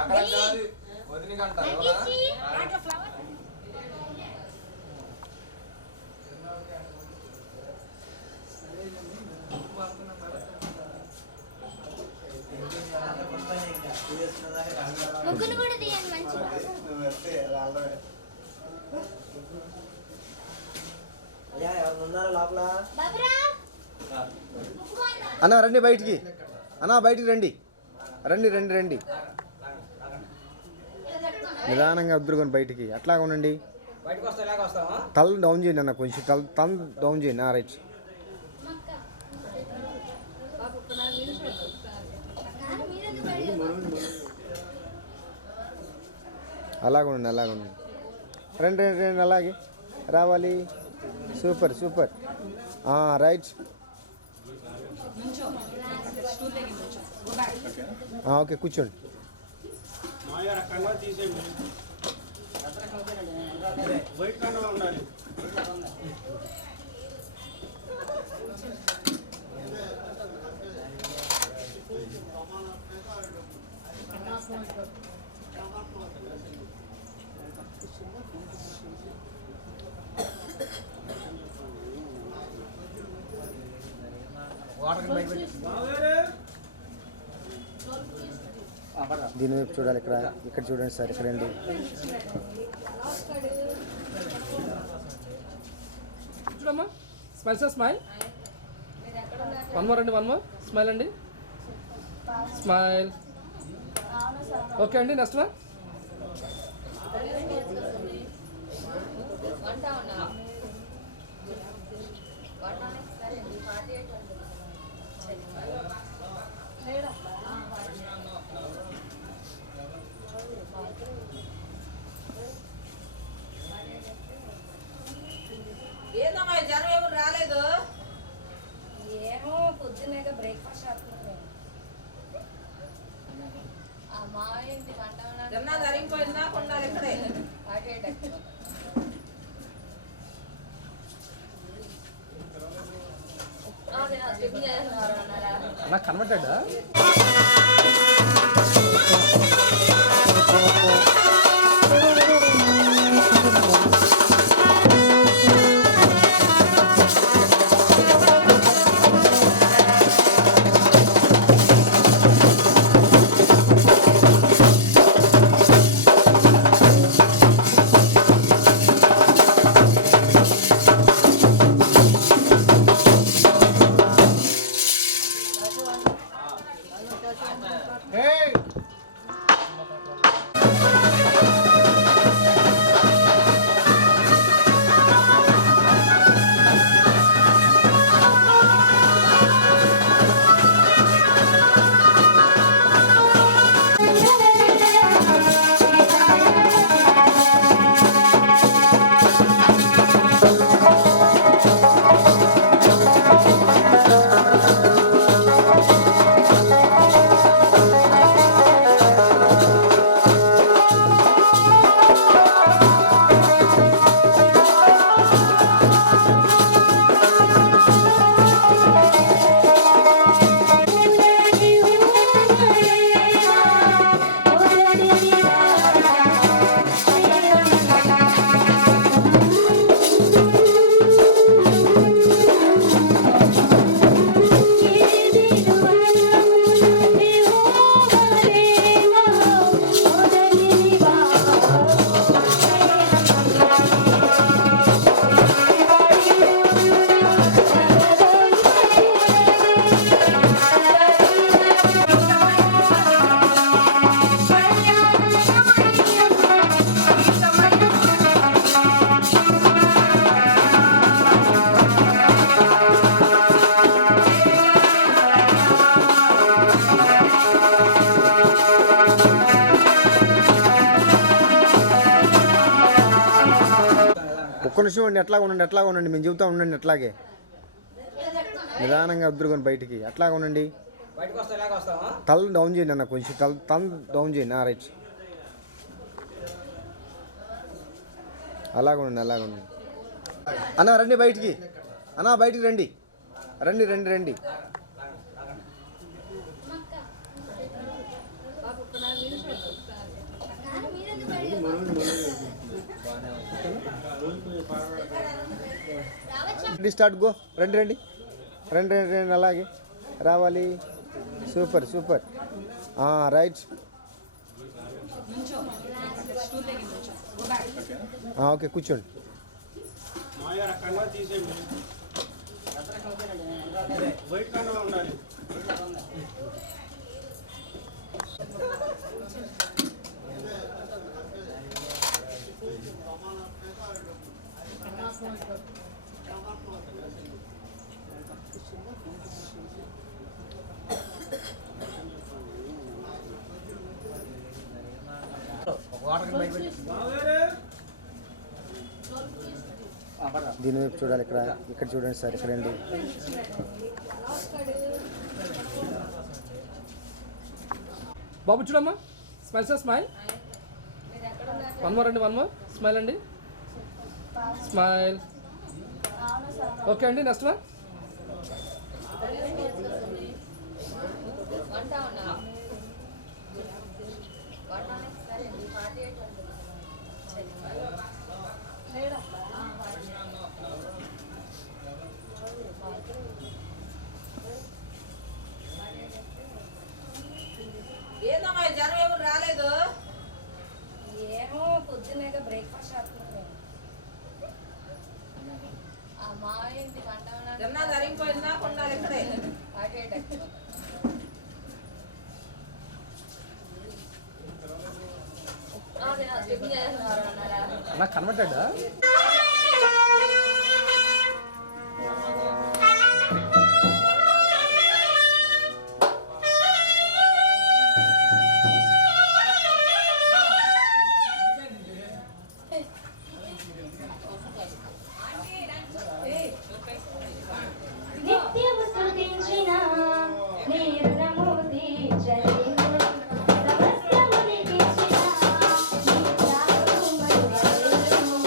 అక్కడ కాదు వదిలి కంటారు అన్న రండి బయటికి, అన్న బయటికి రండి, రండి రండి రండి. నిదానంగా వద్దురుకొని బయటికి, అట్లాగా ఉండండి. తల డౌన్ చేయండి అన్న, కొంచెం తల డౌన్ చేయండి. రైట్. అలాగుండండి, అలాగుండండి. రండి రండి రండి, అలాగే రావాలి. Super super. రైట్. ఓకే, కూర్చోండి. దీని వైపు చూడాలి. ఇక్కడ ఇక్కడ చూడండి సార్, ఇక్కడ రండి. చూడమ్మా, smile sir, smile. One more అండి, వన్ మోర్ స్మైల్ అండి, స్మైల్. ఓకే అండి, నెక్స్ట్ వన్. ఏదమ్మా జ్వరం ఏమో రాలేదు? ఏమో పొద్దునే బ్రేక్ఫాస్ట్ తిన్నా జరిగిపోయిందా కొండాలి ఇక్కడే. నాకు కనబడ్డా? Hey! నిమిషం ఉండండి, ఎట్లాగా ఉండండి, మేము చెబుతా ఉండండి. అట్లాగే నిదానంగా వద్దురుకొని బయటికి అట్లాగా ఉండండి. తల డౌన్ చేయండి అన్న, కొంచెం తల డౌన్ చేయండి. రైట్, అలాగుండండి. అన్న రండి బయటికి, అన్న బయటికి రండి. Start go. రండి. అలాగే రావాలి. సూపర్. రైట్. ఓకే, కూర్చోండి. దీని వైపు చూడాలి. ఇక్కడ చూడండి సార్, ఇక్కడండి. బాబు చూడమ్మా, స్మైల్ సార్, స్మైల్. 1 more అండి, 1 more స్మైల్ అండి, స్మైల్. ఓకే అండి, నెక్స్ట్ వన్. ఏందమ్మా జనం ఎవరు రాలేదు? ఏమో పొద్దునేగా బ్రేక్ఫాస్ట్ చేస్తున్నారు. మా ఇంటి వంట జన్నా జరిగిపోయిందా కొండాలి ఇక్కడే. నాకు కనబడ్డా? నిత్యము స్తుతించిన నీ రుణము తీర్చలేను, సమస్తము నీకిచ్చిన నీ త్యాగము మరువలేను.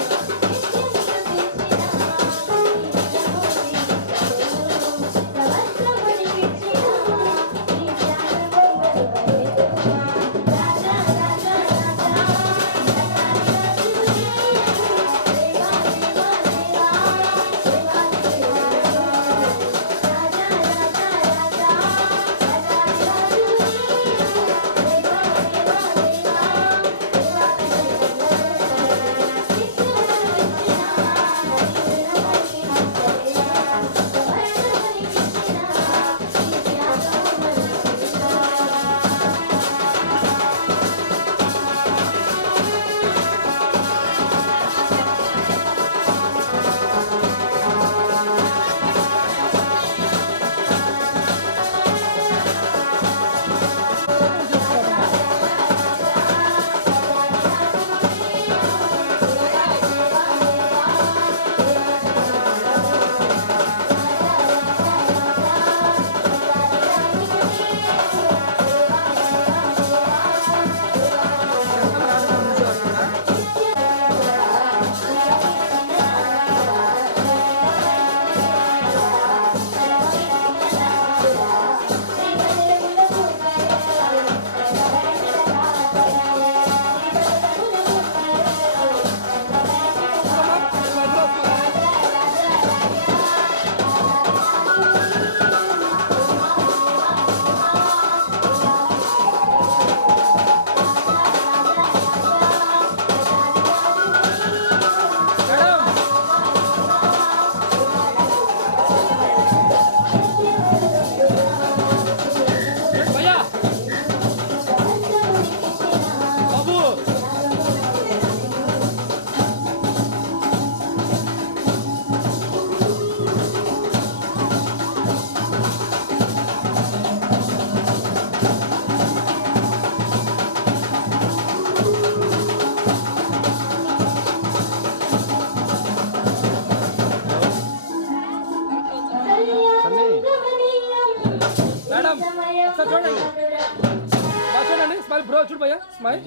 స్మైల్ బ్రో చూడు భయ్యా స్మైల్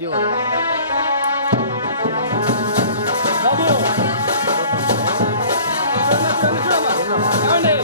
బాబు చూడమ్మా ఏమండి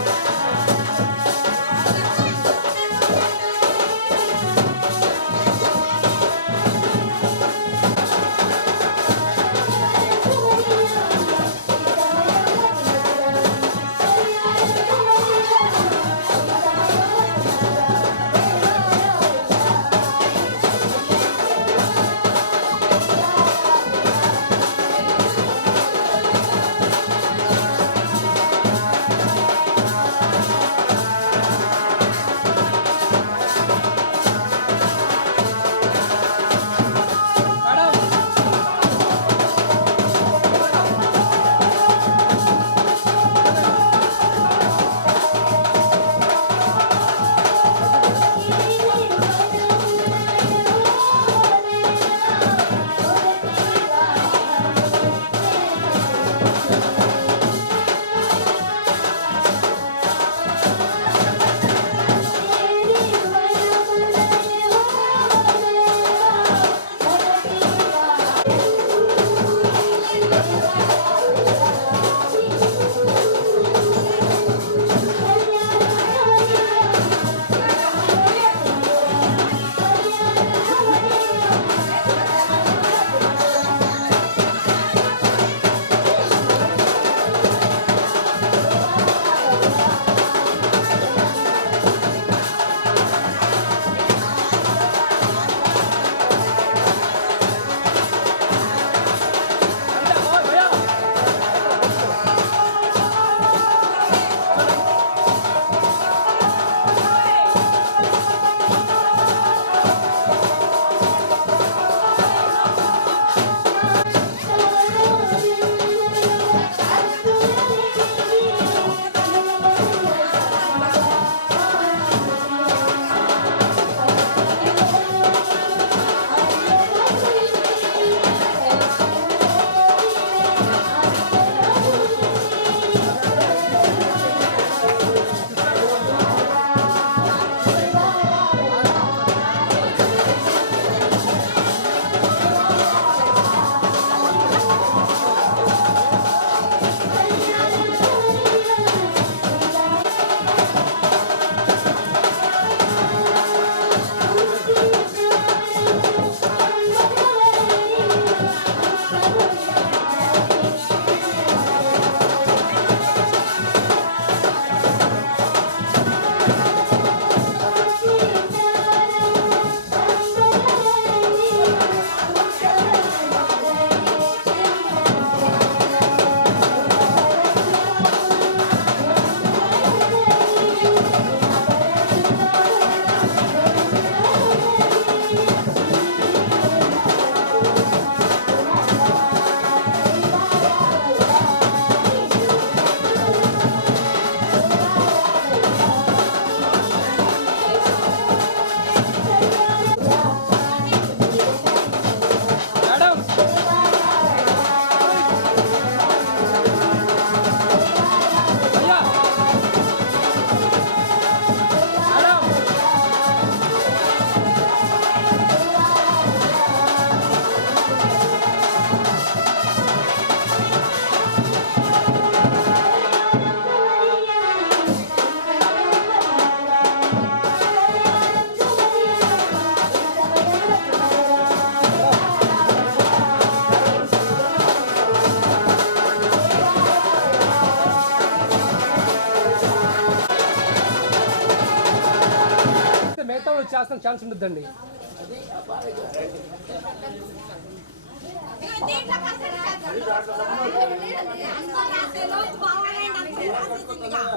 చేస్తాను ఛాన్స్ ఉంటుందండి.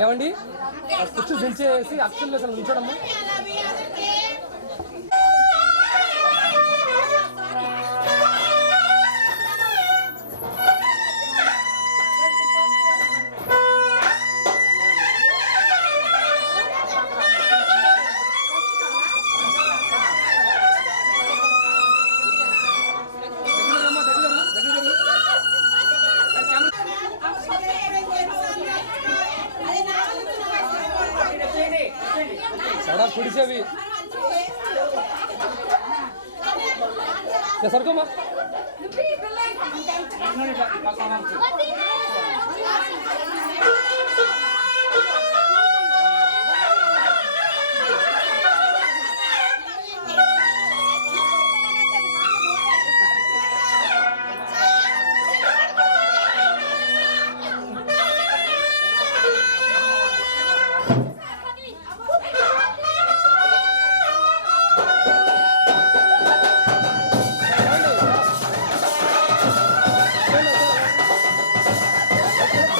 ఏమండి కుర్చీ దించేసి అక్షరం అసలు ఉంచడమ్మా. కుడిసేవి సరుకోమ్మా.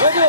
రోజు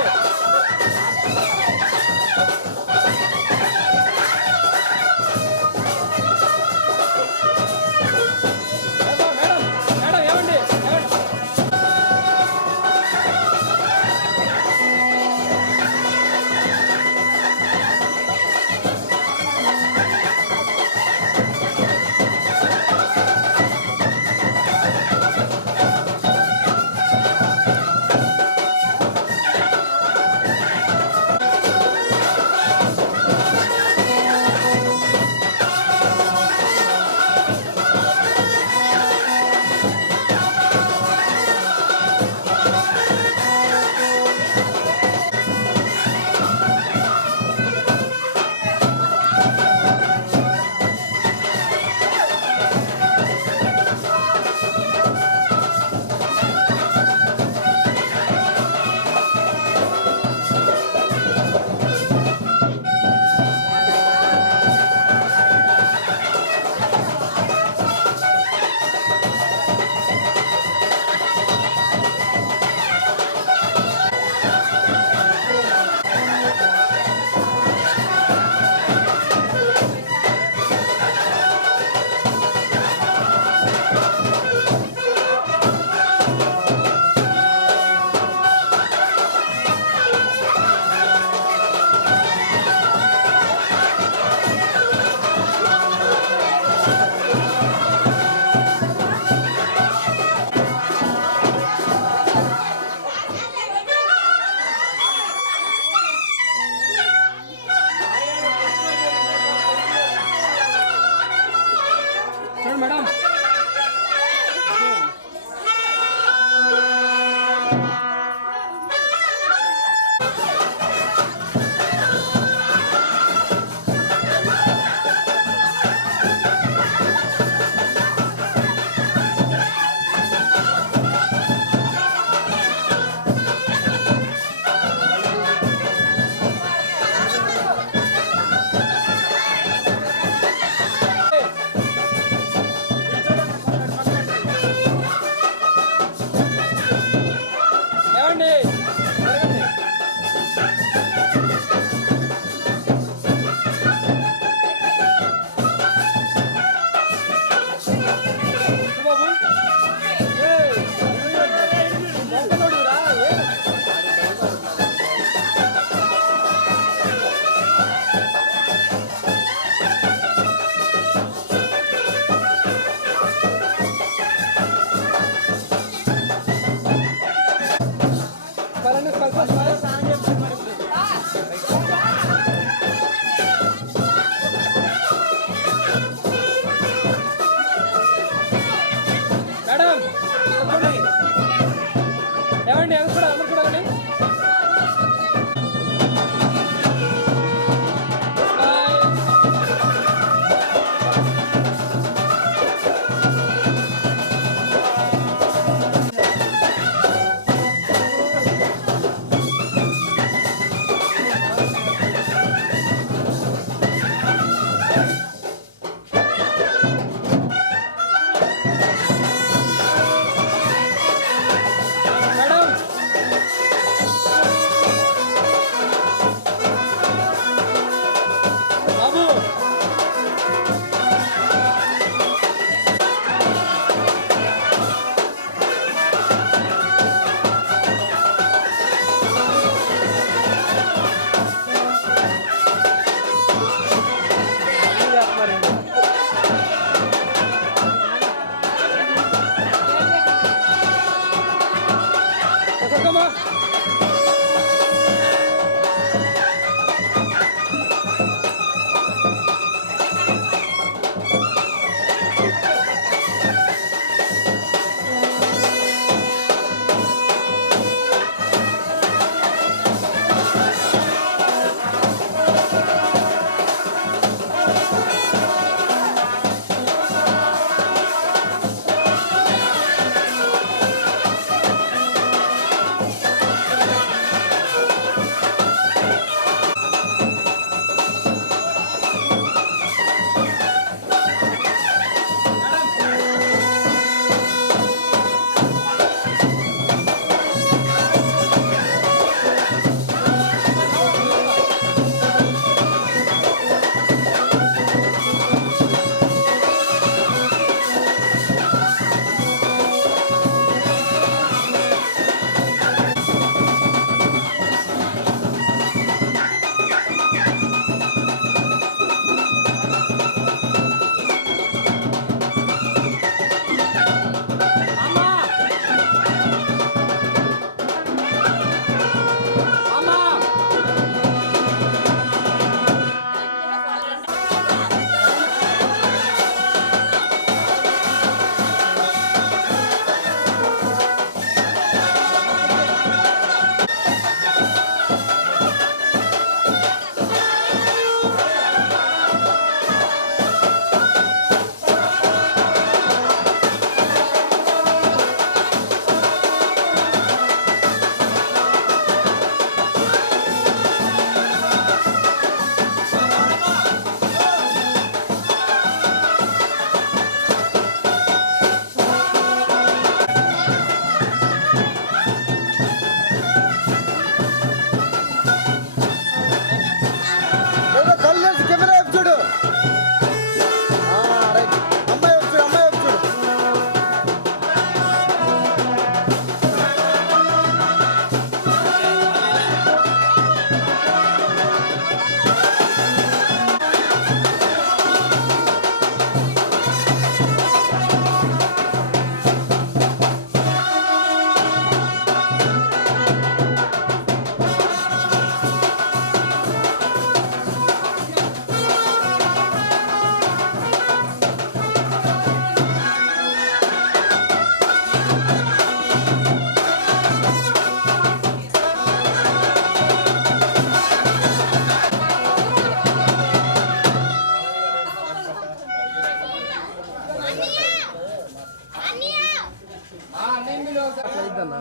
అట్లా ఇద్దన్నా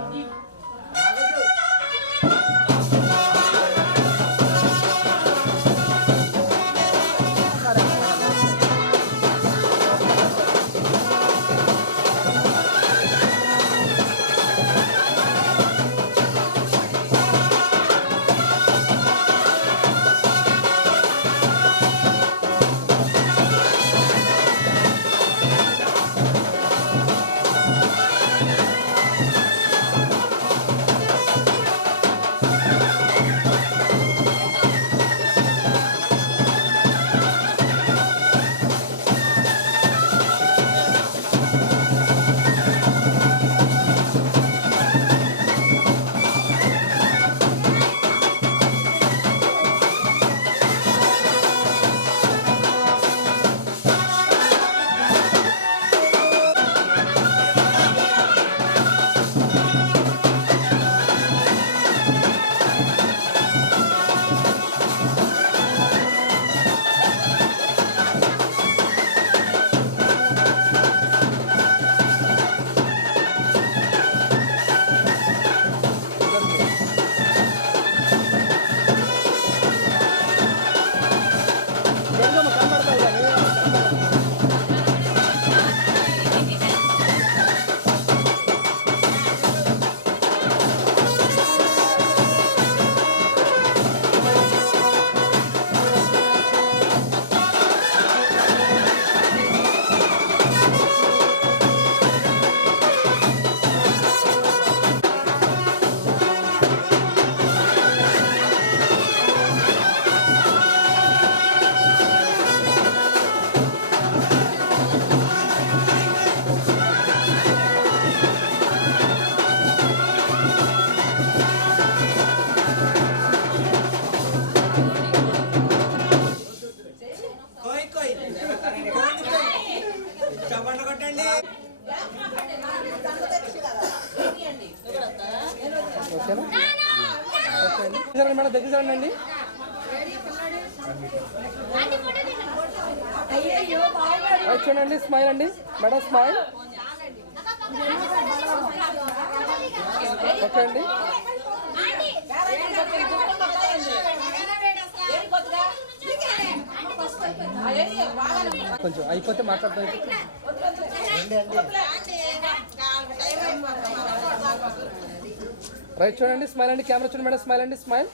ఓకేనా ఓకే మేడం దగ్గర రండి చూడండి స్మైల్ అండి మేడం స్మైల్ ఓకే అండి కొంచెం అయిపోతే మాట్లాడతాం రైట్ చూడండి స్మైల్ అండి కెమెరా చూడండి మేడం స్మైల్ అండి స్మైల్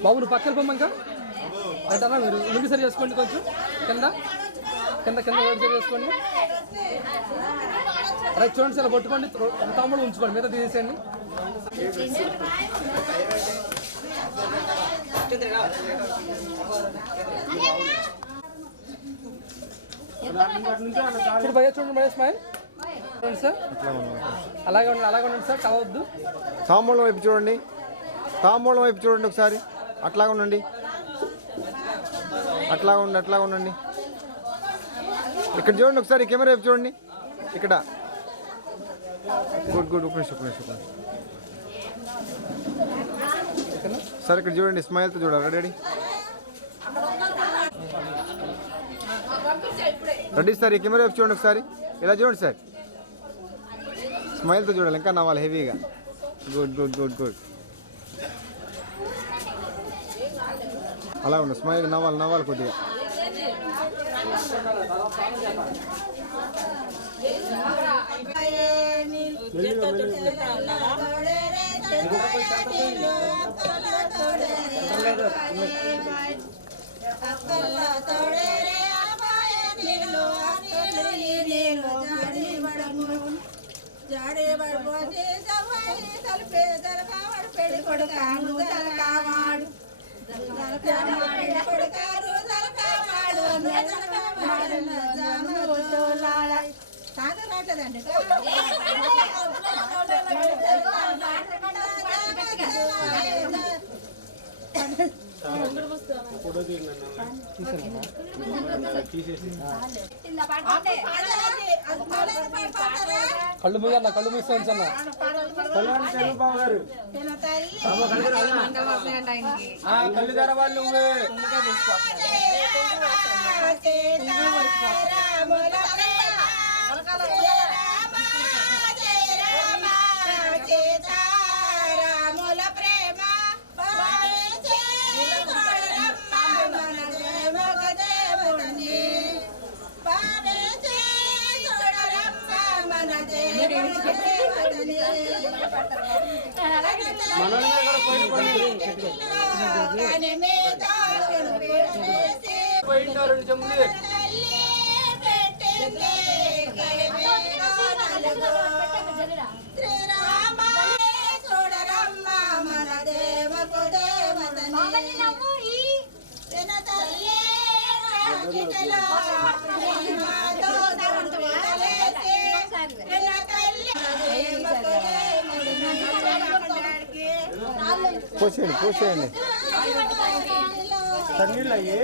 బాబు నువ్వు పక్కన పొమ్మ ఇంకా రైట్ అన్న మీరు లుంగి సరి చేసుకోండి కొంచెం కింద కింద కింద సరి చేసుకోండి రైట్ చూడండి సార్ పట్టుకోండి తమ్ముడు ఉంచుకోండి మీద తీసేయండి ఇప్పుడు భయ్యా చూడండి భయ్యా స్మైల్ చూడండి సార్ అలాగే ఉండండి సార్ కలవద్దు తాంబూలం వైపు చూడండి తాంబూలం వైపు చూడండి ఒకసారి అట్లాగా ఉండండి అట్లాగా ఉండండి ఇక్కడ చూడండి ఒకసారి కెమెరా వైపు చూడండి ఇక్కడ గుడ్ ఒక నిమిషం సార్ ఇక్కడ చూడండి స్మైల్తో చూడాలి రెడీ రెడీ సార్ ఈ కెమెరా వైపు చూడండి ఒకసారి ఇలా చూడండి సార్ స్మైల్తో చూడాలి ఇంకా నవ్వాలి హెవీగా గుడ్ అలా ఉండు స్మైల్ నవ్వాలి కొద్దిగా జాడే పడిపోతే తలపే తలకావాడు పెళ్లి కొడుకాను తలకావాడు కొడుకారు తలకావాడు తలకావాడు పడ్డదండి కళ్ళు మూయ అన్న, కళ్ళు మూస్తే అన్న. కళ్ళు తెరవాలి నువ్వు. రాముల ప్రేమ పోయింటారు చెమ్ములు. పోసేయండి పోసేయండి. తన్నీళ్ళు అయ్యి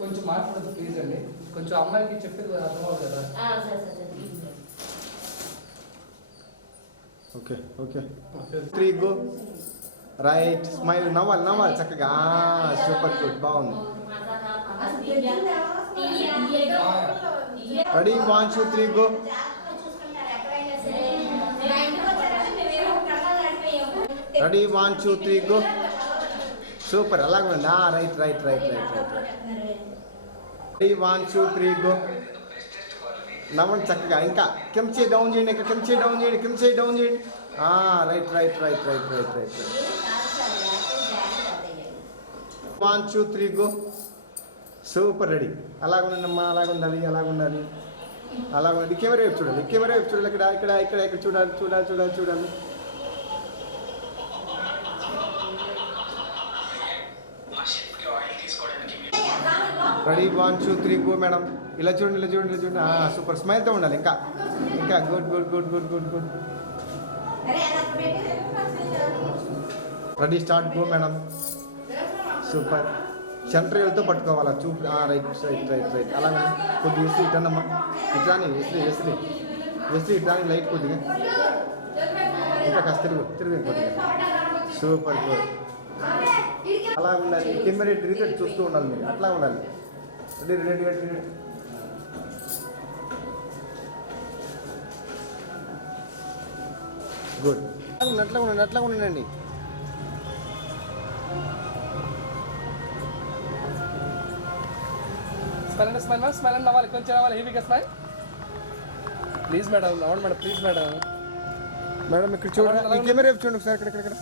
కొంచెం మాట్లాడదు ప్లీజ్ అండి. కొంచెం అమ్మాయికి చెప్పేది అర్థం అవ్వదు కదా. Okay okay 3 go right smile నవ్వాలి చక్కగా. సూపర్ గుడ్ బాగుంది. Ready 1 2 3 go. Ready 1 2 3 go. Super అలాగే ఉంది. Right right right right right ready 1 2 3 go. నవ్వండి చక్కగా. ఇంకా కింద డౌన్ చేయండి. ఇంకా కింద డౌన్ చేయండి. కింద డౌన్ చేయండి. Right right right right right right 1 2 3 go. Super ready. అలాగుండమ్మా. అలాగుండాలి అలాగుండాలి అలాగుండాలి. కెమెరా వైపు చూడాలి. కెమెరా వైపు చూడాలి. ఇక్కడ ఇక్కడ ఇక్కడ ఇక్కడ చూడాలి చూడాలి చూడాలి చూడాలి. Ready 1 2 3 go madam. ఇలా చూడండి ఇలా చూడండి ఇలా చూడండి. సూపర్ స్మైల్తో ఉండాలి. ఇంకా ఇంకా good good good good good good. Ready start go madam. Super. Centre వేలతో పట్టుకోవాలా చూపు. రైట్ రైట్ రైట్ రైట్ అలాగే కొద్దిగా వేసి ఇట్టనమ్మా. ఇట్లాని వేసి వేసి వేసి ఇట్లాని లైట్ కొద్దిగా ఇంకా కాస్త తిరుగు తిరుగు కొద్దిగా. Super good. అలా ఉండాలి. కెమెరా రిలేటెడ్ చూస్తూ ఉండాలి మీరు. అట్లా ఉండాలి. Ready ready ready ready. Good. అట్లా ఉండండి అట్లా ఉండండి. స్మైల్ అండి స్మైల్ మేడం. స్మైల్ అండి నవ్వాలి. కొంచెం నవ్వాలి. హెవీగా స్మైల్ ప్లీజ్ మేడం. నవ్వండి మేడం ప్లీజ్ మేడం. మేడం ఇక్కడ చూడండి. కెమెరా వైపు చూడండి ఒకసారి. ఇక్కడ ఇక్కడ ఇక్కడ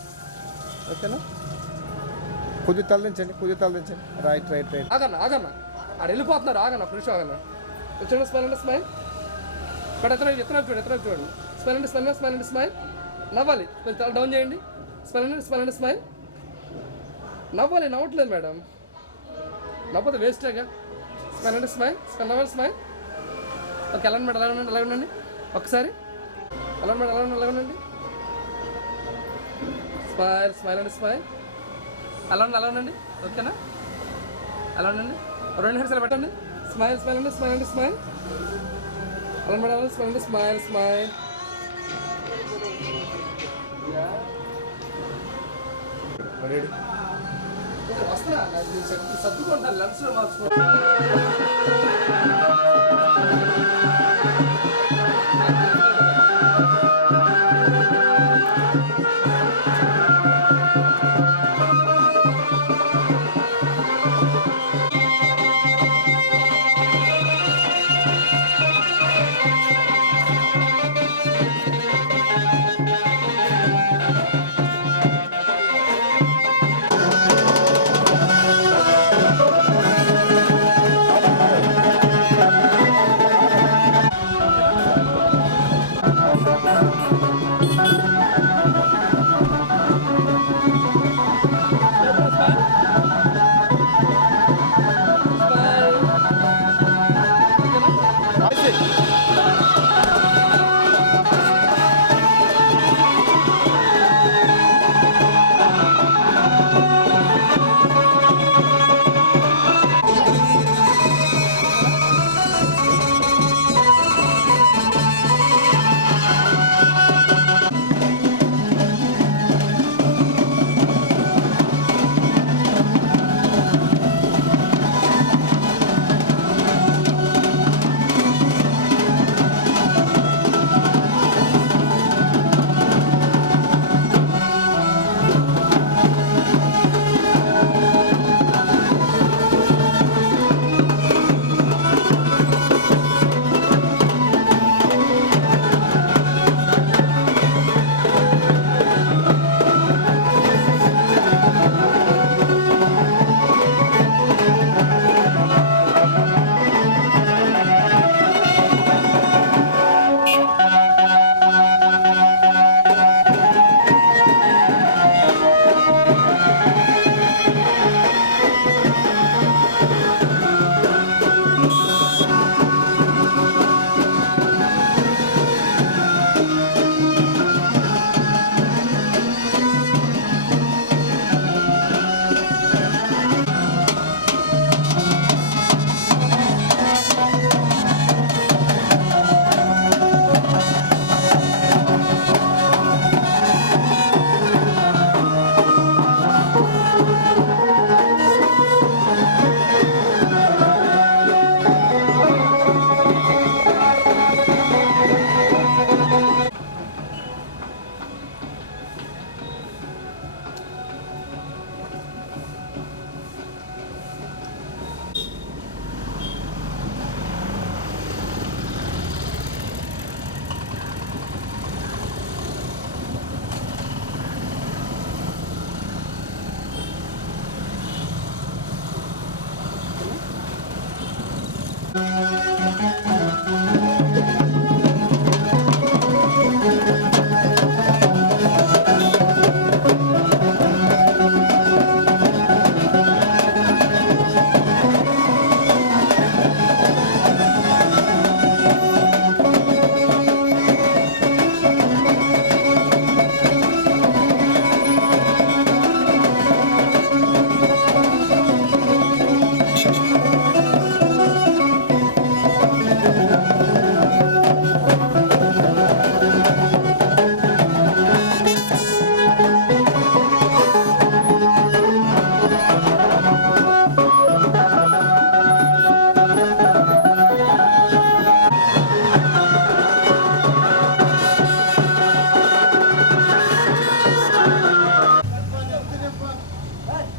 ఓకేనా. కొద్దిగా తలదించండి కొద్దిగా తలదించండి. Right right right. ఆగన్న ఆగన్న ఆడ వెళ్ళిపోతున్నారు. ఆగన్న ఫ్రెష్ ఆగన్న. వచ్చాడు స్మైల్ అండి స్మైల్. ఇక్కడ ఎత్తన చూడండి ఎత్తన చూడండి. స్మైల్ అండి స్మైల్ స్మైల్ అండి స్మైల్. నవ్వాలి. కొంచెం తల డౌన్ చేయండి. స్మైల్ అండి స్మైల్. నవ్వాలి. నవ్వట్లేదు మేడం. నవ్వదు వేస్టేగా. స్మైల్ అండి స్మైల్. నవ్వాలి స్మైల్. ఓకే ఎలా మేడం. ఎలా ఉండండి. ఎలా ఉండండి ఒకసారి. ఎలా మేడం. ఎలా ఉండండి. ఎలా ఉండండి. స్మైల్ స్మైల్ అండి స్మైల్. అలా ఉండండి. అలా ఉండండి. ఓకేనా. అలా ఉండండి. 2 హ్యాండ్స్ ఇలా పెట్టండి. స్మైల్ స్మైల్ అండి స్మైల్ అండి స్మైల్. అలా మేడం. స్మైల్ అండి స్మైల్ స్మైల్. రెడీ. వస్తున్నా సర్దుకుంటాను లెన్స్లో మార్చుకో.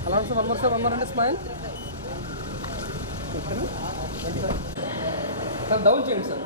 అలా సార్ వన్ మోర్ అండి స్మైల్. సార్ డౌన్ చేయండి సార్.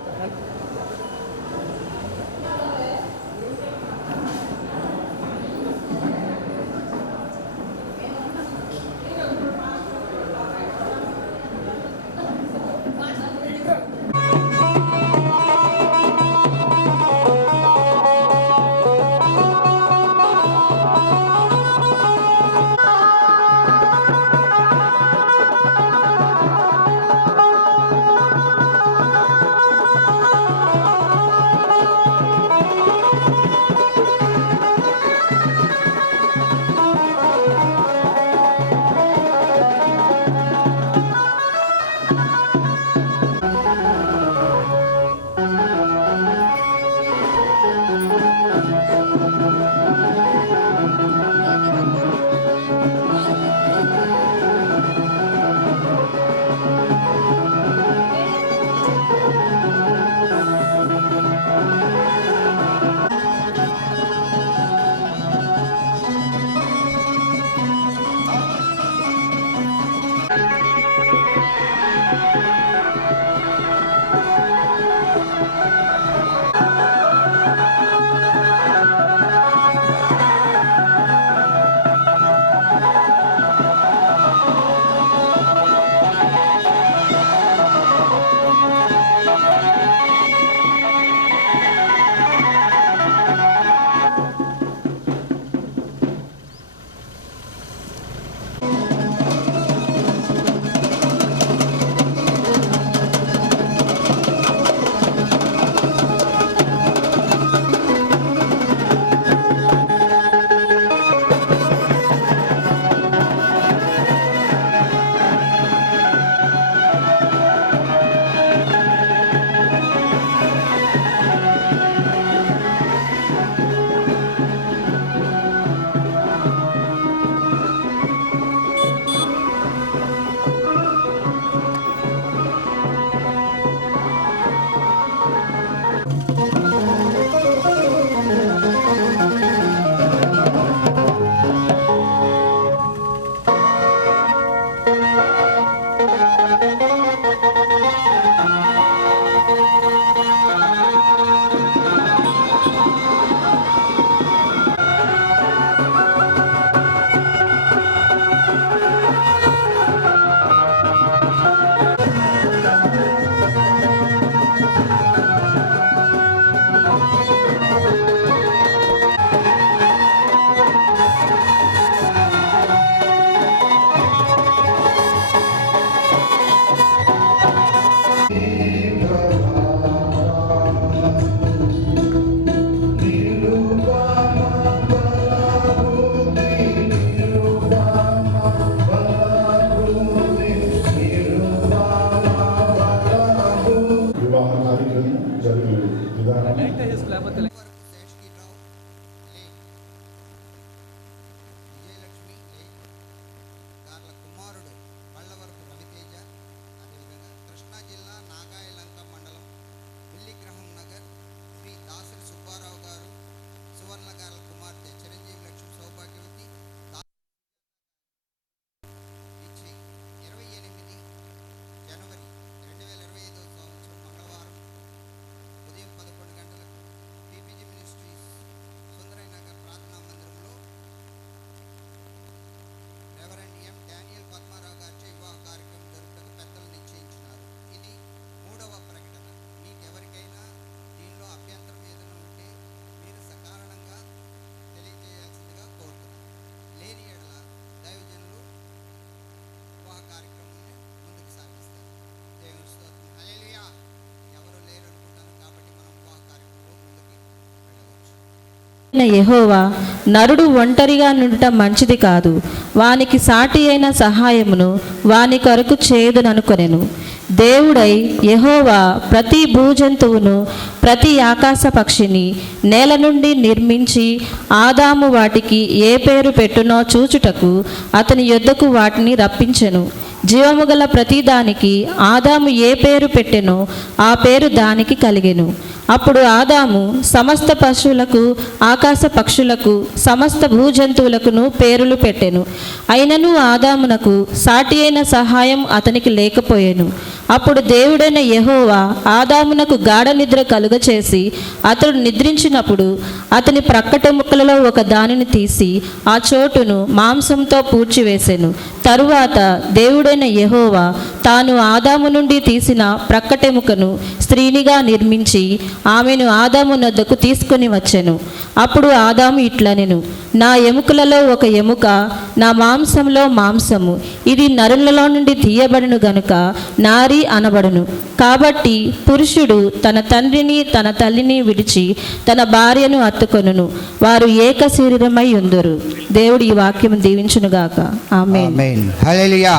యెహోవా నరుడు ఒంటరిగా నుండుట మంచిది కాదు, వానికి సాటి అయిన సహాయమును వాని కొరకు చేయుదుననుకొనెను. దేవుడై యెహోవా ప్రతి భూజంతువును ప్రతి ఆకాశ పక్షిని నేల నుండి నిర్మించి ఆదాము వాటికి ఏ పేరు పెట్టునో చూచుటకు అతని యొద్దకు వాటిని రప్పించెను. జీవము గల ప్రతిదానికి ఆదాము ఏ పేరు పెట్టెనో ఆ పేరు దానికి కలిగెను. అప్పుడు ఆదాము సమస్త పశువులకు ఆకాశ పక్షులకు సమస్త భూజంతువులకును పేరులు పెట్టెను. అయినను ఆదామునకు సాటి అయిన సహాయం అతనికి లేకపోయెను. అప్పుడు దేవుడైన యెహోవా ఆదామునకు గాఢ నిద్ర కలుగచేసి అతడు నిద్రించినప్పుడు అతని ప్రక్కటెముకలలో ఒక దానిని తీసి ఆ చోటును మాంసంతో పూడ్చివేసెను. తరువాత దేవుడైన యెహోవా తాను ఆదాము నుండి తీసిన ప్రక్కటెముకను స్త్రీనిగా నిర్మించి ఆమెను ఆదాము నొద్దకు తీసుకొని వచ్చెను. అప్పుడు ఆదాము ఇట్లనెను, నా ఎముకలలో ఒక ఎముక, నా మాంసంలో మాంసము, ఇది నరులలో నుండి తీయబడును గనుక నారి అనబడును. కాబట్టి పురుషుడు తన తండ్రిని తన తల్లిని విడిచి తన భార్యను హత్తుకొనును, వారు ఏక శరీరమై ఉందురు. దేవుడు ఈ వాక్యం దీవించునుగాక. ఆమేన్. ఆమేన్. హల్లెలూయా.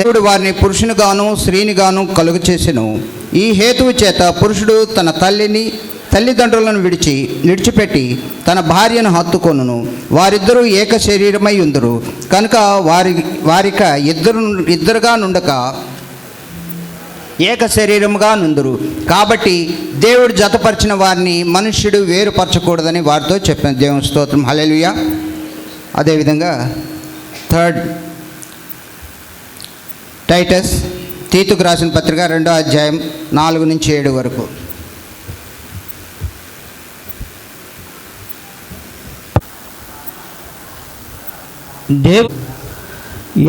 దేవుడు వారిని పురుషునిగాను స్త్రీనిగాను కలుగు చేసెను. ఈ హేతువు చేత పురుషుడు తన తల్లిదండ్రులను విడిచిపెట్టి తన భార్యను హత్తుకొనును, వారిద్దరూ ఏక శరీరమై ఉందురు. కనుక వారిక ఇద్దరుగా నుండక ఏక శరీరముగా నుందురు. కాబట్టి దేవుడు జతపరిచిన వారిని మనుష్యుడు వేరుపరచకూడదని వారితో చెప్పిన దేవుని స్తోత్రం. హల్లెలూయా. అదేవిధంగా థర్డ్ టైటస్ తీతుకు రాసిన పత్రిక 2వ అధ్యాయం 4 నుంచి 7 వరకు.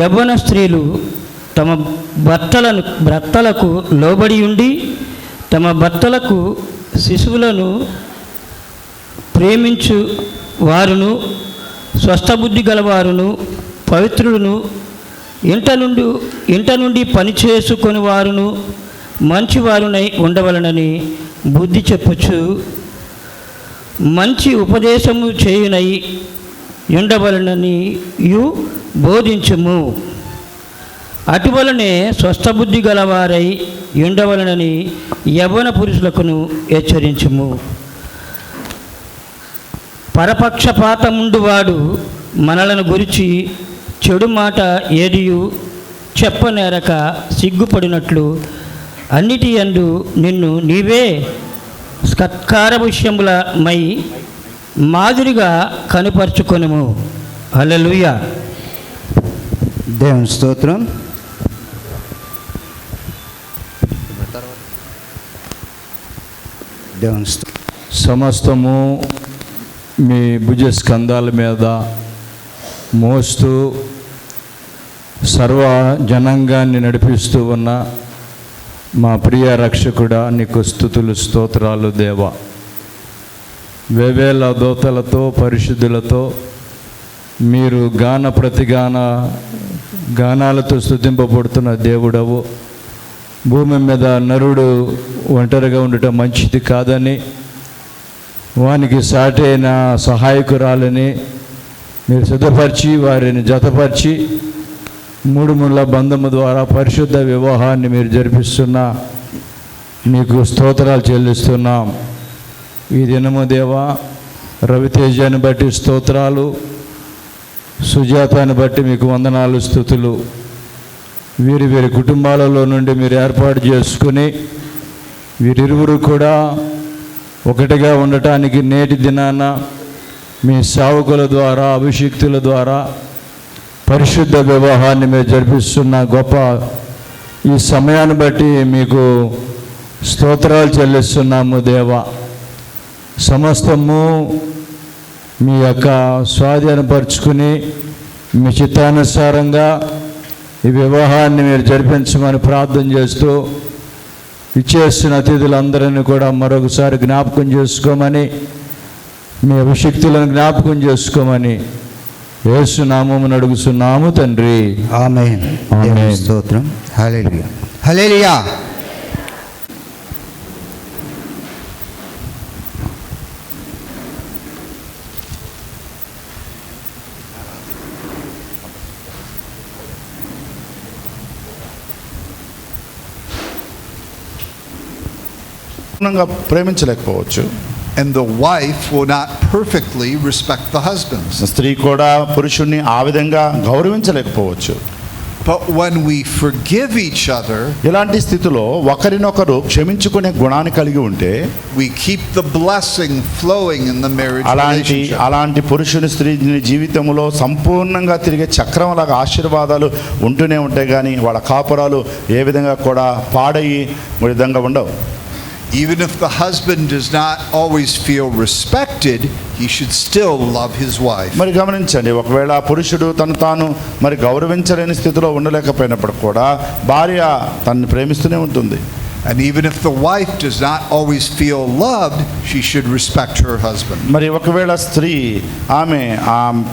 యవ్వన స్త్రీలు తమ భర్తలకు లోబడి ఉండి తమ భర్తలకు శిశువులను ప్రేమించు వారును స్వస్థబుద్ధి గలవారును పవిత్రులను ఇంట నుండి పనిచేసుకొని వారును మంచివారునై ఉండవలనని బుద్ధి చెప్పుచు మంచి ఉపదేశము చేయునై ఉండవలనని బోధించుము. అటువలనే స్వస్థబుద్ధి గలవారై ఉండవలనని యవ్వన పురుషులకును హెచ్చరించుము. పరపక్షపాతముండువాడు మనలను గురించి చెడు మాట ఏదియు చెప్పనేరక సిగ్గుపడినట్లు అన్నిటి యందు నిన్ను నీవే సత్కార విషయములమై మాదిరిగా కనుపరుచుకొనుము. హల్లెలూయా. దేవుని స్తోత్రం. సమస్తము మీ భుజ స్కంధాల మీద మోస్తూ సర్వ జనాంగాన్ని నడిపిస్తూ ఉన్న మా ప్రియ రక్షకుడా, నీకు స్తుతులు స్తోత్రాలు దేవా. వేవేల దోతలతో పరిశుద్ధులతో మీరు గానాలతో స్తుతింపబడుతున్న దేవుడవు. భూమి మీద నరుడు ఒంటరిగా ఉండటం మంచిది కాదని, వానికి సాటి అయిన సహాయకురాలని మీరు సిద్ధపరిచి వారిని జతపరిచి 3 ముళ్ళ బంధము ద్వారా పరిశుద్ధ వివాహాన్ని మీరు జరిపిస్తున్నా మీకు స్తోత్రాలు చెల్లిస్తున్నాం. ఈ దినము దేవా, రవితేజాన్ని బట్టి స్తోత్రాలు, సుజాతాన్ని బట్టి మీకు వందనాలు స్తుతులు. వీరి కుటుంబాలలో నుండి మీరు ఏర్పాటు చేసుకుని వీరిరువురు కూడా ఒకటిగా ఉండటానికి నేటి దినాన మీ సేవకుల ద్వారా అభిషిక్తుల ద్వారా పరిశుద్ధ వివాహాన్ని మీరు జరిపిస్తున్న గొప్ప ఈ సమయాన్ని బట్టి మీకు స్తోత్రాలు చెల్లిస్తున్నాము దేవా. సమస్తము మీ యొక్క స్వాధీనపరుచుకుని మీ చిత్తానుసారంగా ఈ వివాహాన్ని మీరు జరిపించమని ప్రార్థన చేస్తూ ఇచ్చేస్తున్న అతిథులందరినీ కూడా మరొకసారి జ్ఞాపకం చేసుకోమని, మీ అభిషిక్తులను జ్ఞాపకం చేసుకోమని యేసు నామమున అడుగుతున్నాము తండ్రి. ఆమేన్. ఆమేన్. స్తోత్రం. హల్లెలూయా. హల్లెలూయా. ప్రేమించలేకపోవచ్చు. And the wife will not perfectly respect the husband. స్త్రీ కూడా పురుషుణ్ణి ఆ విధంగా గౌరవించలేకపోవచ్చు. But when we forgive each other, ఇలాంటి స్థితిలో ఒకరినొకరు క్షమించుకునే గుణాన్ని కలిగి ఉంటే we keep the blessing flowing in the marriage relationship. అలాంటి పురుషుని స్త్రీ జీవితంలో సంపూర్ణంగా తిరిగే చక్రంలాగా ఆశీర్వాదాలు ఉంటూనే ఉంటాయి. కానీ వాళ్ళ కాపురాలు ఏ విధంగా కూడా పాడయి విధంగా ఉండవు. Even if the husband does not always feel respected, he should still love his wife. మరి గమనించండి, ఒకవేళ పురుషుడు తను తాను మరి గౌరవించలేని స్థితిలో ఉండలేకపోయినప్పుడు కూడా భార్య తనని ప్రేమిస్తూనే ఉంటుంది. And even if the wife does not always feel loved, she should respect her husband. మరి ఒకవేళ స్త్రీ ఆమె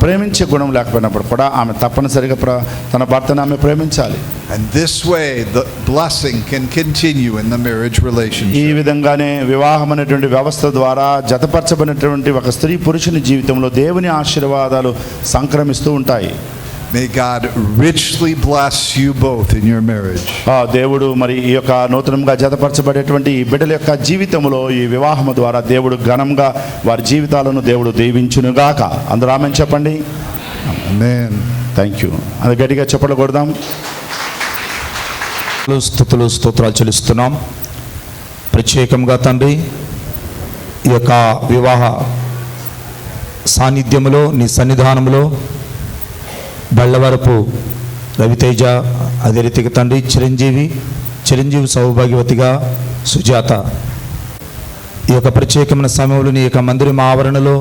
ప్రేమించే గుణం లేకపోయినప్పుడు కూడా ఆమె తప్పనిసరిగా తన భర్తను ఆమె ప్రేమించాలి. And this way the blessing can continue in the marriage relationship. ఈ విధంగానే వివాహం అనేటువంటి వ్యవస్థ ద్వారా జతపరచబడినటువంటి ఒక స్త్రీ పురుషుని జీవితంలో దేవుని ఆశీర్వాదాలు సంక్రమిస్తూ ఉంటాయి. May God richly bless you both in your marriage. దేవుడు మరి ఈ యొక్క నూతనంగా జతపరచబడేటువంటి ఈ బిడ్డల యొక్క జీవితంలో ఈ వివాహము ద్వారా దేవుడు ఘనంగా వారి జీవితాలను దేవుడు దీవించునుగాక. అందరూ ఆమేన్ చెప్పండి. ఆమేన్. Thank you. అది గట్టిగా చప్పట్లు కొడదాం. స్తుతులు స్తోత్రాలు చెల్లిస్తున్నాం. ప్రత్యేకంగా తండ్రి ఈ యొక్క వివాహ సాన్నిధ్యములో నీ సన్నిధానంలో బళ్ళవరపు రవితేజ, అదే రీతిగా తండ్రి చిరంజీవి సౌభాగ్యవతిగా సుజాత ఈ యొక్క ప్రత్యేకమైన సమయంలో నీ యొక్క మందిరం ఆవరణలో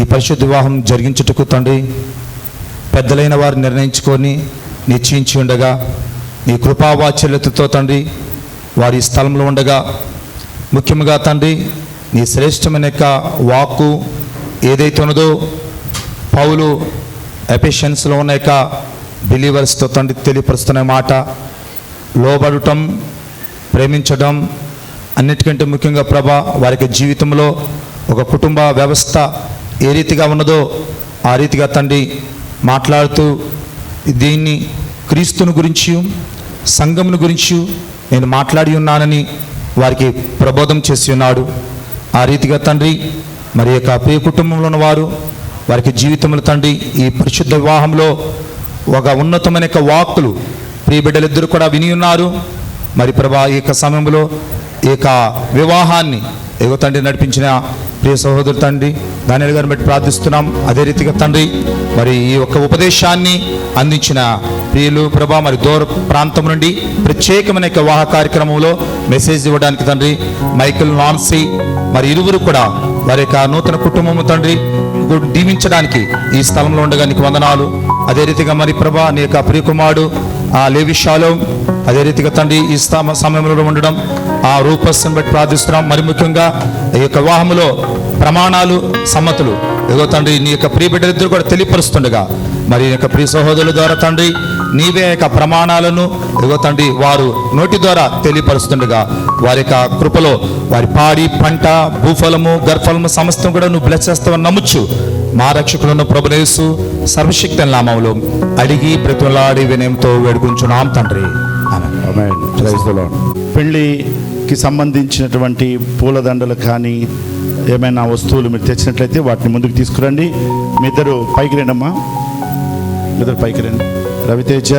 ఈ పరిశుద్ధ వివాహం జరిగించుటకు తండ్రి పెద్దలైన వారు నిర్ణయించుకొని నిశ్చయించి ఉండగా నీ కృపావాత్సల్యతతో తండ్రి వారి స్థలంలో ఉండగా ముఖ్యంగా తండ్రి నీ శ్రేష్టమైన యొక్క వాక్కు ఏదైతే ఉన్నదో పౌలు ఎఫెషన్స్లో ఉన్న యొక్క బిలీవర్స్తో తండ్రి తెలియపరుస్తున్న మాట లోబడటం, ప్రేమించడం, అన్నిటికంటే ముఖ్యంగా ప్రభా వారికి జీవితంలో ఒక కుటుంబ వ్యవస్థ ఏ రీతిగా ఉన్నదో ఆ రీతిగా తండ్రి మాట్లాడుతూ దీన్ని క్రీస్తుని గురించి సంఘమును గురించి నేను మాట్లాడి ఉన్నానని వారికి ప్రబోధం చేసి ఉన్నాడు. ఆ రీతిగా తండ్రి మరి యొక్క ప్రియ కుటుంబంలో ఉన్నవారు వారికి జీవితంలో తండ్రి ఈ పరిశుద్ధ వివాహంలో ఒక ఉన్నతమైన యొక్క వాక్కులు ప్రియ బిడ్డలిద్దరూ కూడా విని ఉన్నారు. మరి ప్రభా ఈ యొక్క సమయంలో ఈ యొక్క వివాహాన్ని ఏగో తండ్రి నడిపించిన ప్రియ సహోదరు తండ్రి దానియల్ గారిని బట్టి ప్రార్థిస్తున్నాం. అదే రీతిగా తండ్రి మరి ఈ యొక్క ఉపదేశాన్ని అందించిన ప్రియులు ప్రభా మరి దూర ప్రాంతం నుండి ప్రత్యేకమైన యొక్క వివాహ కార్యక్రమంలో మెసేజ్ ఇవ్వడానికి తండ్రి మైకిల్, నాన్సీ మరి ఇరువురు కూడా వారి యొక్క నూతన కుటుంబము తండ్రి దీవించడానికి ఈ స్థలంలో ఉండగా నీకు వందనాలు. అదే రీతిగా మరి ప్రభా నీ యొక్క ప్రియకుమారుడు లేవి షాలోం అదే రీతిగా తండ్రి ఈ సమయంలో ఉండడం ఆ రూపస్సును బట్టి ప్రార్థిస్తున్నాం. మరి ముఖ్యంగా ఈ యొక్క వివాహంలో ప్రమాణాలు, సమ్మతులు ఏదో తండ్రి నీ యొక్క ప్రియ బిడ్డలిద్దరూ కూడా తెలియపరుస్తుండగా మరి యొక్క ప్రియ సహోదరుల ద్వారా తండ్రి నీవే యొక్క ప్రమాణాలను ఏదో తండ్రి వారు నోటి ద్వారా తెలియపరుస్తుండగా వారి యొక్క కృపలో వారి పాడి, పంట, భూఫలము, గర్భఫలము సమస్తం కూడా నువ్వు బ్లెస్ చేస్తావని నమ్ముచ్చు. మా రక్షకులను ప్రభువు యేసు సర్వశక్తి నామములో అడిగి బ్రతిమలాడి వినయంతో వేడుకుంటున్నాం తండ్రి. ఆమేన్. Praise the Lord. పెళ్లికి సంబంధించినటువంటి పూలదండలు కానీ ఏమైనా వస్తువులు మీరు తెచ్చినట్లయితే వాటిని ముందుకు తీసుకురండి. మీ ఇద్దరు పైకి రండమ్మా, మీ ఇద్దరు పైకి రండి. రవితేజ,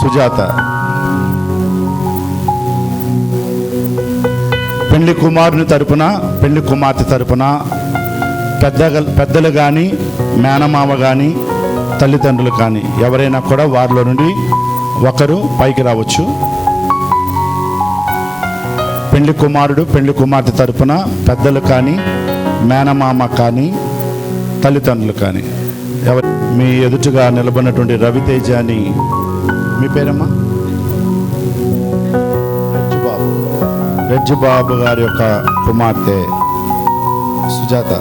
సుజాత పెళ్లి కుమారుని తరపున, పెళ్లి కుమార్తె తరపున పెద్దలు కానీ, మేనమామ కానీ, తల్లిదండ్రులు కానీ ఎవరైనా కూడా వారిలో నుండి ఒకరు పైకి రావచ్చు. పెళ్లి కుమారుడు, పెళ్లి కుమార్తె తరపున పెద్దలు కానీ, మేనమామ కానీ, తల్లిదండ్రులు కానీ ఎవరు మీ ఎదుటిగా నిలబడినటువంటి రవితేజ అని, మీ పేరమ్మా? రెడ్జిబాబు గారి యొక్క కుమార్తె సుజాత,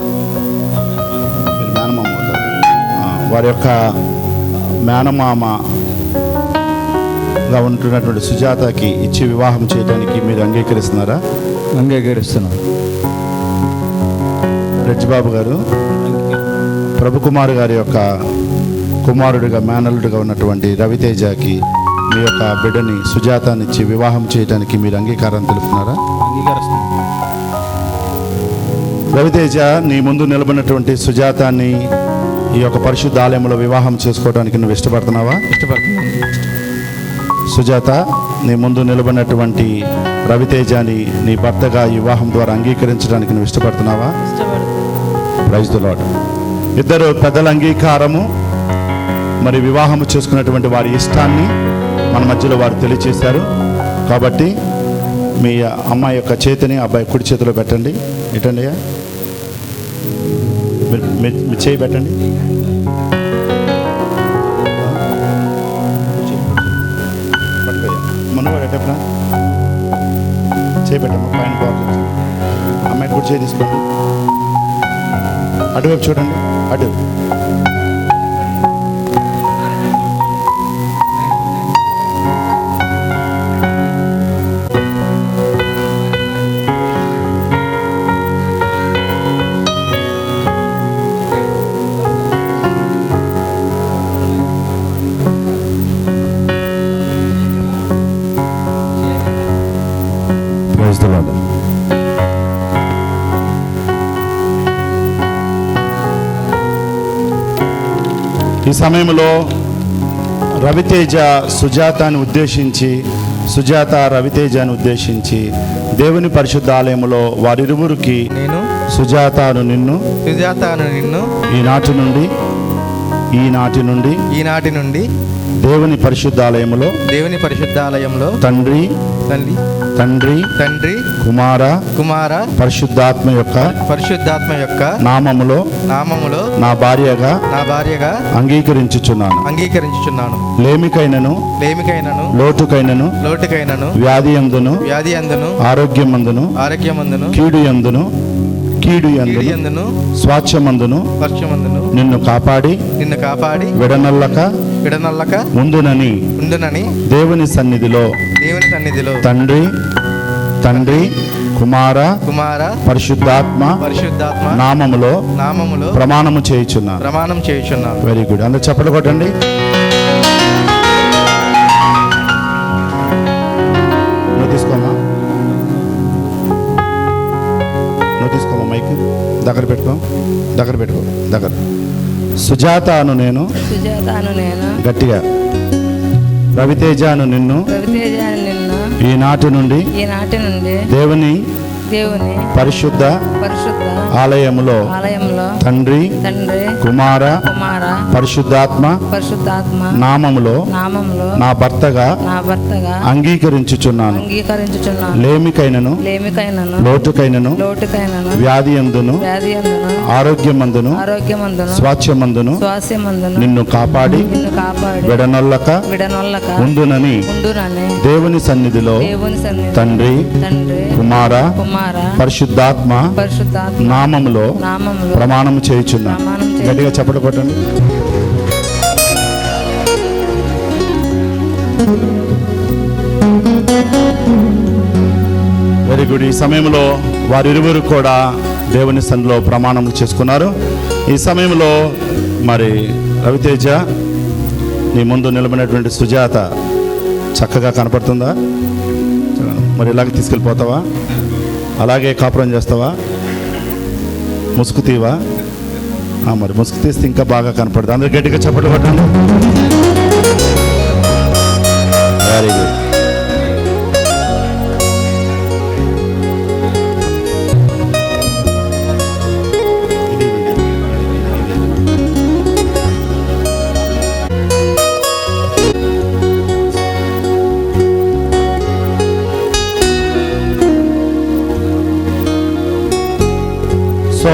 మీరు మేనమామ అవుతారు. వారి యొక్క మేనమామగా ఉంటున్నటువంటి సుజాతకి ఇచ్చి వివాహం చేయడానికి మీరు అంగీకరిస్తున్నారా? అంగీకరిస్తున్నాం. రెడ్జిబాబు గారు ప్రభుకుమార్ గారి యొక్క కుమారుడిగా, మేనల్లుడిగా ఉన్నటువంటి రవితేజకి మీ యొక్క బిడ్డని సుజాతానిచ్చి వివాహం చేయడానికి మీరు అంగీకారం తెలుపుతున్నారా? అంగీకరిస్తున్నాను. రవితేజ, నీ ముందు నిలబడినటువంటి సుజాతాన్ని ఈ యొక్క పరిశుద్ధ ఆలయంలో వివాహం చేసుకోవడానికి నువ్వు ఇష్టపడుతున్నావా? ఇష్టపడుతున్నాను. సుజాత, నీ ముందు నిలబడినటువంటి రవితేజని నీ భర్తగా ఈ వివాహం ద్వారా అంగీకరించడానికి నువ్వు ఇష్టపడుతున్నావా? Praise the lord. ఇద్దరు పెద్దల అంగీకారము, మరి వివాహము చేసుకున్నటువంటి వారి ఇష్టాన్ని మన మధ్యలో వారు తెలియచేశారు. కాబట్టి మీ అమ్మాయి యొక్క చేతిని అబ్బాయి కుడి చేతిలో పెట్టండి. ఎటండి అయ్యా, మీ చేయి పెట్టండి. మనవాడు ఎట్టా చేయి పెట్టమ్మా, పైన బాగుంది. అమ్మాయి కుడి చేయి తీసుకోండి. అటువైపు చూడండి, అటు. Praise the Lord. ఈ సమయంలో రవితేజ సుజాతాని ఉద్దేశించి, సుజాత రవితేజని ఉద్దేశించి దేవుని పరిశుద్ధ ఆలయంలో వారిరువురికి నేను సుజాతను నిన్ను ఈనాటి నుండి దేవుని పరిశుద్ధాలయంలో తండ్రి కుమార పరిశుద్ధాత్మ యొక్క నామములో నా భార్యగా అంగీకరించుచున్నాను. లేమికైనను లోటుకైనను వ్యాధి యందును ఆరోగ్యమందును కీడు యందును స్వాచ్ఛమందును నిన్ను కాపాడి విడనల్లక ఉందునని దేవుని సన్నిధిలో తండ్రి కుమార పరిశుద్ధాత్మ నామములో ప్రమాణము చేయుచున్నాను. Very good. అందరూ చప్పట్లు కొట్టండి. నువ్వు తీసుకోమా మైక్ దగ్గర పెట్టుకో. సుజాతను నేను గట్టిగా రవితేజను నిన్ను ఈనాటి నుండి దేవుని పరిశుద్ధ ఆలయములో తండ్రి కుమార పరిశుద్ధాత్మ నామములో నా భర్తగా అంగీకరించుచున్నాను. లేమికైనను లోటుకైనను వ్యాధి యందును ఆరోగ్యమందును స్వాస్థ్యమందును నిన్ను కాపాడి విడనొల్లక ఉందునని దేవుని సన్నిధిలో తండ్రి కుమార పరిశుద్ధాత్మ నామములో ప్రమాణము చేయుచున్నాను. గట్టిగా చప్పట్లు కొట్టండి. Very good. ఈ సమయంలో వారిరువురు కూడా దేవుని సన్నిధిలో ప్రమాణం చేసుకున్నారు. ఈ సమయంలో మరి రవితేజ, నీ ముందు నిలబడినటువంటి సుజాత చక్కగా కనపడుతుందా? మరి ఇలాగే తీసుకెళ్ళిపోతావా? అలాగే కాపురం చేస్తావా? ముసుగు తీవా? మరి ముసుగు తీస్తే ఇంకా బాగా కనపడుతుంది. అందరూ గట్టిగా చప్పట్లు కొట్టండి. Very good. సో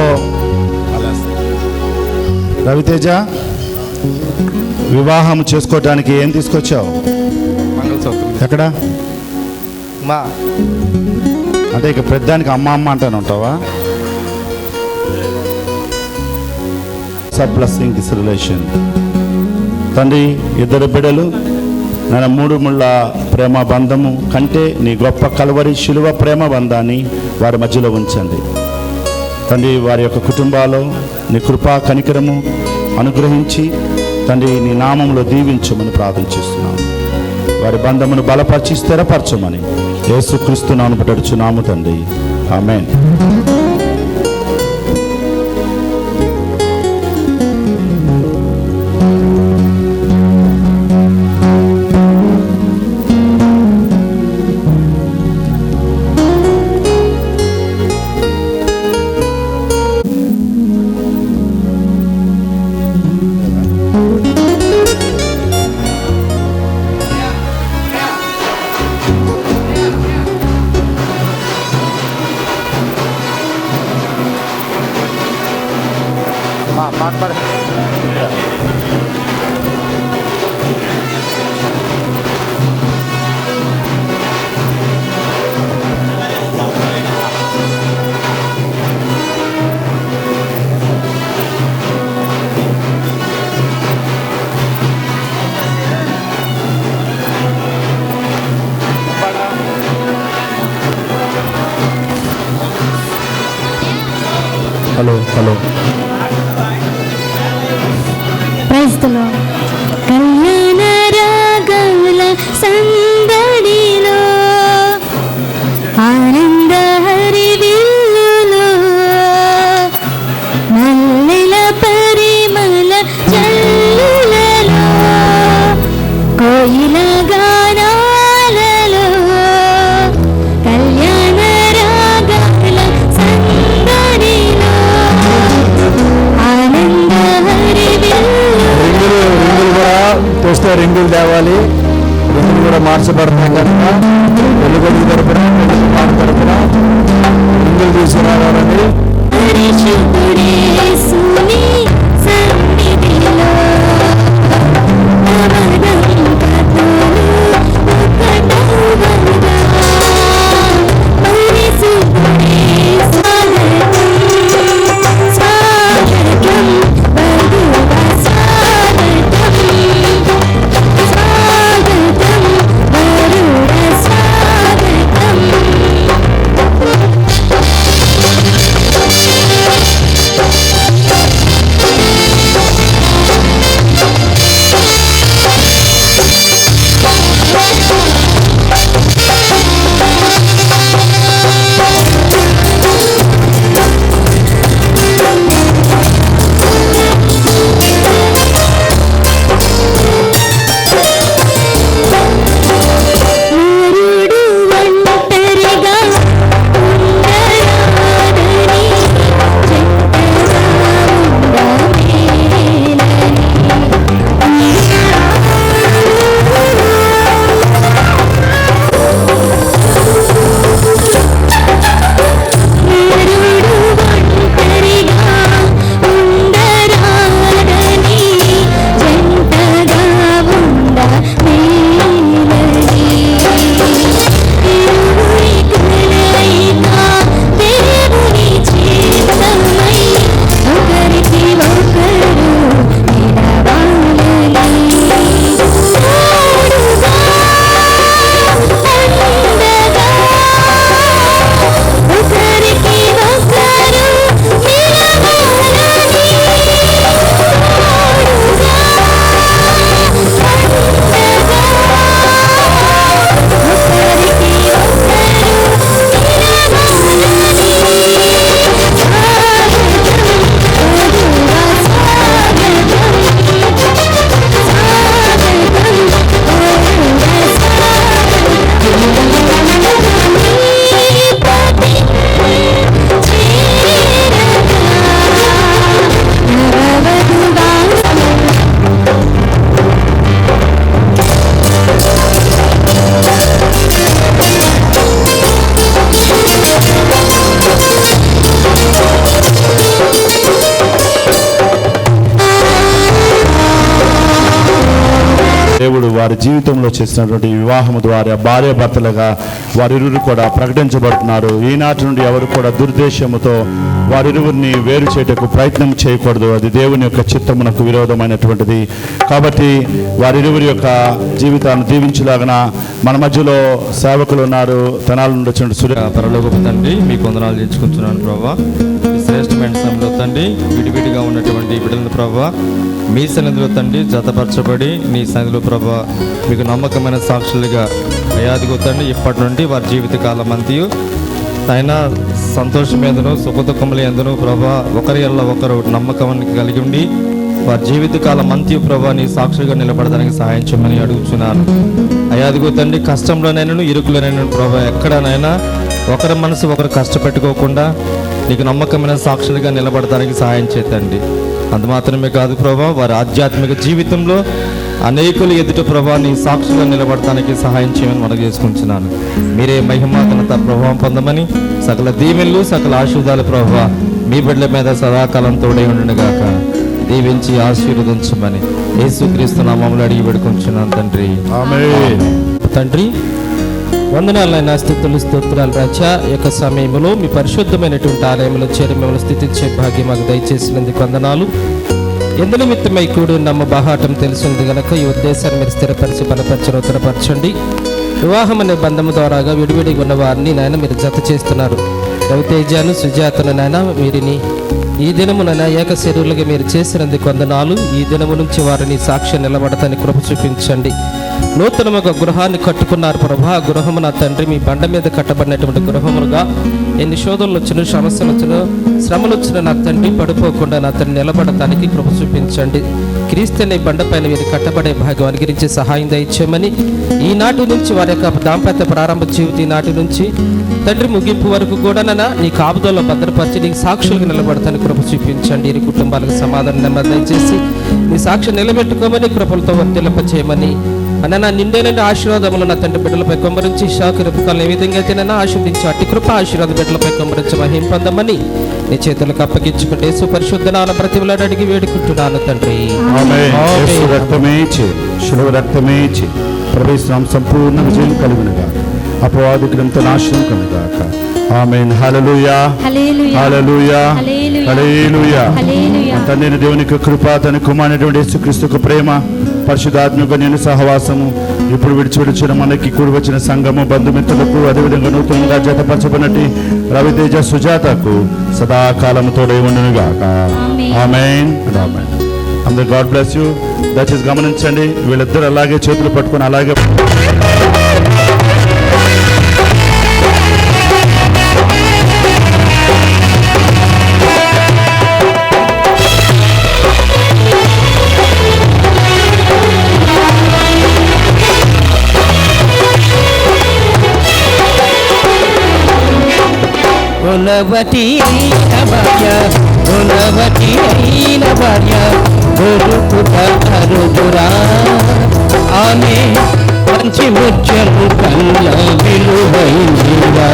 రవితేజ, వివాహం చేసుకోవటానికి ఏం తీసుకొచ్చావు? మంగళసూత్రం. ఎక్కడ? అంటే ఇక పెద్దానికి అమ్మ అంటాను ఉంటావా? Blessing this relation. తండ్రి, ఇద్దరు బిడ్డలు నేను 3 ముళ్ళ ప్రేమ బంధము కంటే నీ గొప్ప కల్వరి శిలువ ప్రేమ బంధాన్ని వారి మధ్యలో ఉంచండి తండ్రి. వారి యొక్క కుటుంబాల్లో నీ కృపా కనికరము అనుగ్రహించి తండ్రి నీ నామంలో దీవించమని ప్రార్థన చేస్తున్నాను. వారి బంధమును బలపరిచి స్థిరపరచమని యేసుక్రీస్తు నామమున పెట్టుచున్నాము తండ్రి. ఆమేన్. హలో కళ్యాణ రాగముల సందడిలో ఆనంద హరివిల్లులో మల్లెల పరిమళ జల్లులలో కోయిల గానాలలో కళ్యాణ రాగముల సందడిలో ఆనంద తెస్తే రింగులు తేవాలి. రింగులు కూడా మార్చబడతాయి కనుక వెలుగొంది తరపున మాట తరపున రింగులు తీసుకురావాలని దేవుడు వారి జీవితంలో చేసినటువంటి వివాహము ద్వారా భార్యాభర్తలుగా వారిరువురు కూడా ప్రకటించబడుతున్నారు. ఈనాటి నుండి ఎవరు కూడా దుర్దేశముతో వారిరువురిని వేరు చేయటకు ప్రయత్నం చేయకూడదు. అది దేవుని యొక్క చిత్తమునకు విరోధమైనటువంటిది. కాబట్టి వారిరువురి యొక్క జీవితాన్ని దీవించలాగన మన మధ్యలో సేవకులు ఉన్నారు. తెనాల నుండి వచ్చిన సూర్య పరలోకపు తండ్రి, మీకు వందనాలు చేర్చుకుంటున్నాను ప్రభావ. ఈ శ్రేష్టమైన సమయంలో తండ్రి, విడివిడిగా ఉన్నటువంటి బిడ్డలను ప్రభావ మీ సన్నిధిలో తండ్రి జతపరచబడి నీ సన్నిధిలో ప్రభా మీకు నమ్మకమైన సాక్షులుగా అయాదిగో తండ్రి ఇప్పటి నుండి వారి జీవితకాలం అంతయు అయినా సంతోషం ఎందును సుఖదుఖములు ఎందును ప్రభా ఒకరి ఎల్ల ఒకరు నమ్మకాన్ని కలిగి ఉండి వారి జీవితకాలం అంత్యు ప్రభా నీ సాక్షులుగా నిలబడడానికి సహాయం చేయమని అడుగుతున్నాను. అయాదిగో తండ్రి కష్టంలోనైనా ఇరుకులోనైనా ప్రభా ఎక్కడనైనా ఒకరి మనసు ఒకరు కష్టపెట్టుకోకుండా నీకు నమ్మకమైన సాక్షులుగా నిలబడడానికి సహాయం చేతండి. అంత మాత్రమే కాదు ప్రభా వారి ఆధ్యాత్మిక జీవితంలో అనేకులు ఎదుట ప్రభా నీ సాక్షులుగా నిలబడటానికి సహాయం చేయమని మనకు చేసుకుంటున్నాను. మీరే మహిమ ఘనత ప్రభావం పొందమని సకల దీవెనలు సకల ఆశీర్వాదాలు ప్రభా మీ బిడ్డల మీద సదాకాలం తోడై ఉండుగాక. దీవించి ఆశీర్వదించమని యేసుక్రీస్తు నామములో అడిగి పెడుకుంటున్నాను తండ్రి. ఆమేన్. తండ్రి వందనాలైన స్తుతులు స్తోత్రాలు రాజా. యొక్క సమయంలో మీ పరిశుద్ధమైనటువంటి ఆలయంలో చేరి మిమ్మల్ని స్థితించే భాగ్యం మాకు దయచేసినందుకు వందనాలు. ఎందు నిమిత్తమై కూడి నమ్మ బాహాటం తెలిసినది గనక ఈ ఉద్దేశాన్ని మీరు స్థిరపరిచి బలపరిచి నూతనపరచండి. వివాహం అనే బంధము ద్వారాగా విడివిడిగా ఉన్న వారిని నాయన మీరు జత చేస్తున్నారు. రవితేజాను సుజాతను నాయన వీరిని ఈ దినమున ఏక శరీరులుగా మీరు చేసినందుకు వందనాలు. ఈ దినము నుంచి వారిని సాక్ష్యం నిలబడతానికి కృప చూపించండి. నూతనముగా గృహాన్ని కట్టుకున్నారు ప్రభా. గృహము నా తండ్రి మీ బండ మీద కట్టబడినటువంటి గృహములుగా ఎన్ని శోధనలు వచ్చిన సమస్యలు వచ్చిన శ్రమలు వచ్చిన నా తండ్రి పడిపోకుండా నా తండ్రి నిలబడటానికి కృప చూపించండి. క్రీస్తుని బండ పైన వీరు కట్టబడే భాగ్యం అనుగ్రహించి సహాయం దయచేయమని ఈనాటి నుంచి వారి యొక్క దాంపత్య ప్రారంభ జీవితం ఈనాటి నుంచి తండ్రి ముగింపు వరకు కూడా నీ కాపుదల్లో భద్రపరిచి నీకు సాక్షులుగా నిలబడతానికి కృప చూపించండి. ఈ కుటుంబాలకు సమాధానం నెమ్మది దయచేసి నీ సాక్షి నిలబెట్టుకోమని కృపలతో వర్తిల్ప చేయమని అన్న నిండైన ఆశీర్వాదములు నా తండ్రి బిడ్డలపై కొమ్మరించి షాకు రుపుకాలను ఏ విధంగా అయితేనైనా ఆశీర్వదించి అట్టి కృప ఆశీర్వాద బిడ్డలపై కొమ్మరించి మహిం పొందమని నీ చేతులకు అప్పగించుకుంటే సుపరిశుద్ధ నామ ప్రతిమలాడు అడిగి వేడుకుంటున్నాను తండ్రి. శిలువ రక్తమే ప్రవేశం సంపూర్ణ విజయం కలుగునుగా అపవాదికులంతా నాశనం కలుగాక. ఆమేన్. హల్లెలూయా హల్లెలూయా హల్లెలూయా. తండ్రి దేవుని కృప తన కుమారుడైనటువంటి యేసుక్రీస్తు ప్రేమ పరిశుద్ధాత్మక నేను సహవాసము ఇప్పుడు విడిచిన మనకి కూడి వచ్చిన సంఘము బంధుమిత్రులకు అదేవిధంగా నూతనంగా జతపరచబడినట్టు రవితేజ సుజాతకు సదాకాలము తోడై ఉండునుగాక. ఆమేన్ ఆమేన్. అందరూ గాడ్ బ్లెస్ యూ. దయచేసి గమనించండి, వీళ్ళిద్దరు అలాగే చేతులు పట్టుకొని అలాగే గుణవతి అయిన భార్య గుణవతి అయిన భార్య దొరుకుట అరుదురా. ఆమె మంచి ముత్యము కన్నా విలువైనదిరా.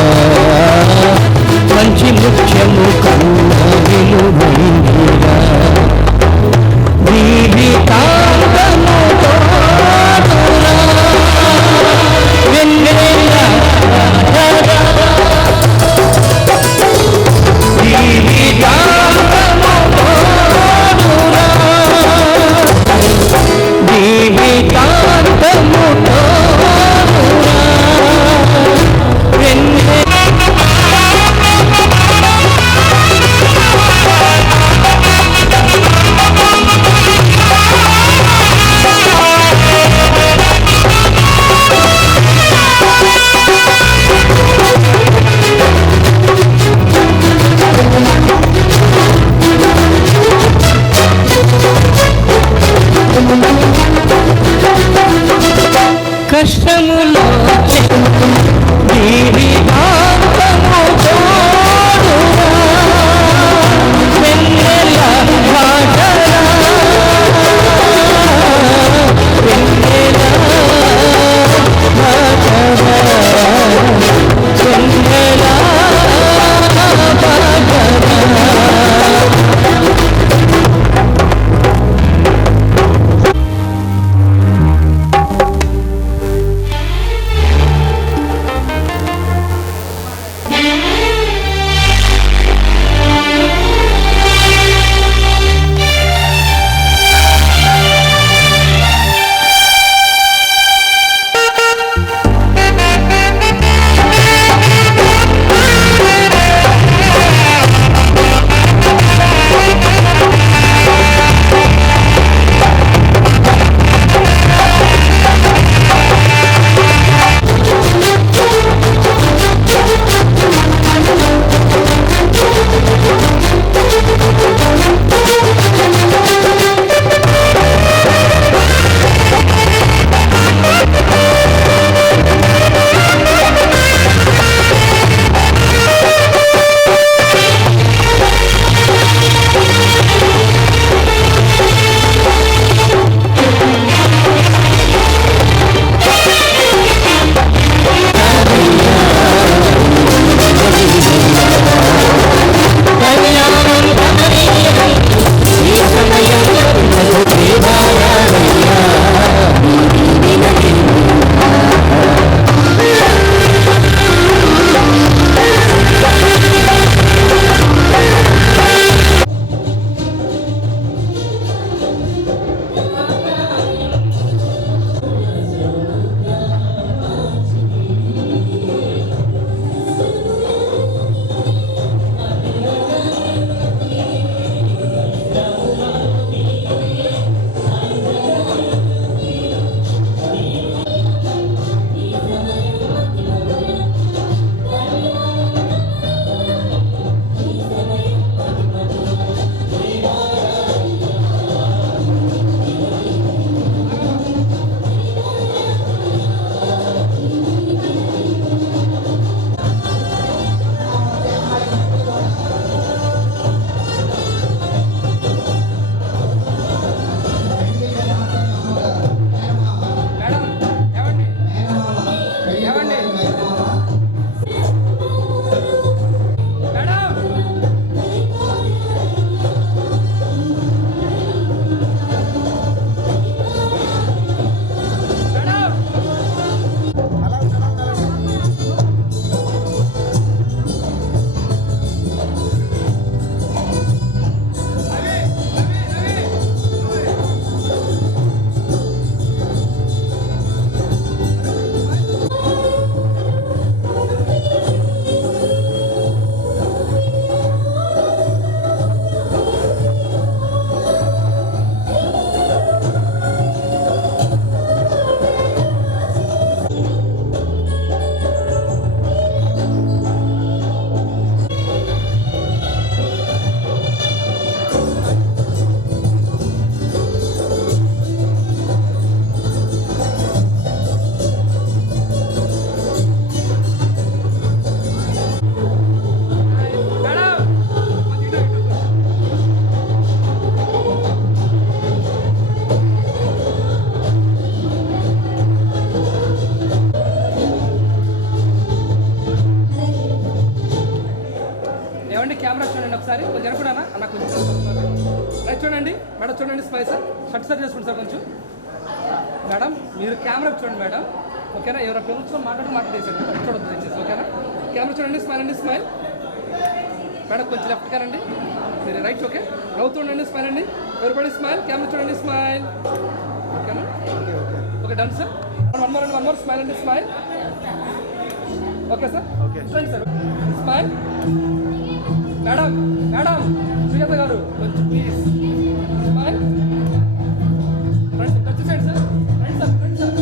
మంచి ముత్యము కన్నా విలువైనదిరా. జీవితాంతముతో కొంచెం అనుకున్నానా అన్న కొంచెం రైట్ చూడండి మేడం, చూడండి స్మైల్ సార్, షర్ట్ సరి చేసుకోండి సార్ కొంచెం. మేడం మీరు కెమెరా చూడండి మేడం, ఓకేనా? ఎవరైనా పిల్లలతో మాట్లాడేసారు చూడొద్దు దయచేసి, ఓకేనా? కెమెరా చూడండి, స్మైల్ అండి, స్మైల్. మేడం కొంచెం లెఫ్ట్ కానండి, మీరు రైట్, ఓకే? నవ్వుతుండండి, స్మైల్ అండి, ఎవరిబడి స్మైల్. కెమెరా చూడండి, స్మైల్, ఓకేనా? Okay done sir. One more smile అండి, స్మైల్. ఓకే సార్, చూడండి సార్, స్మైల్. మేడం సుజాత గారు కొంచెం ప్లీజ్ స్మైల్. రండి టచ్ చేయండి సార్, రండి సార్, రండి సార్.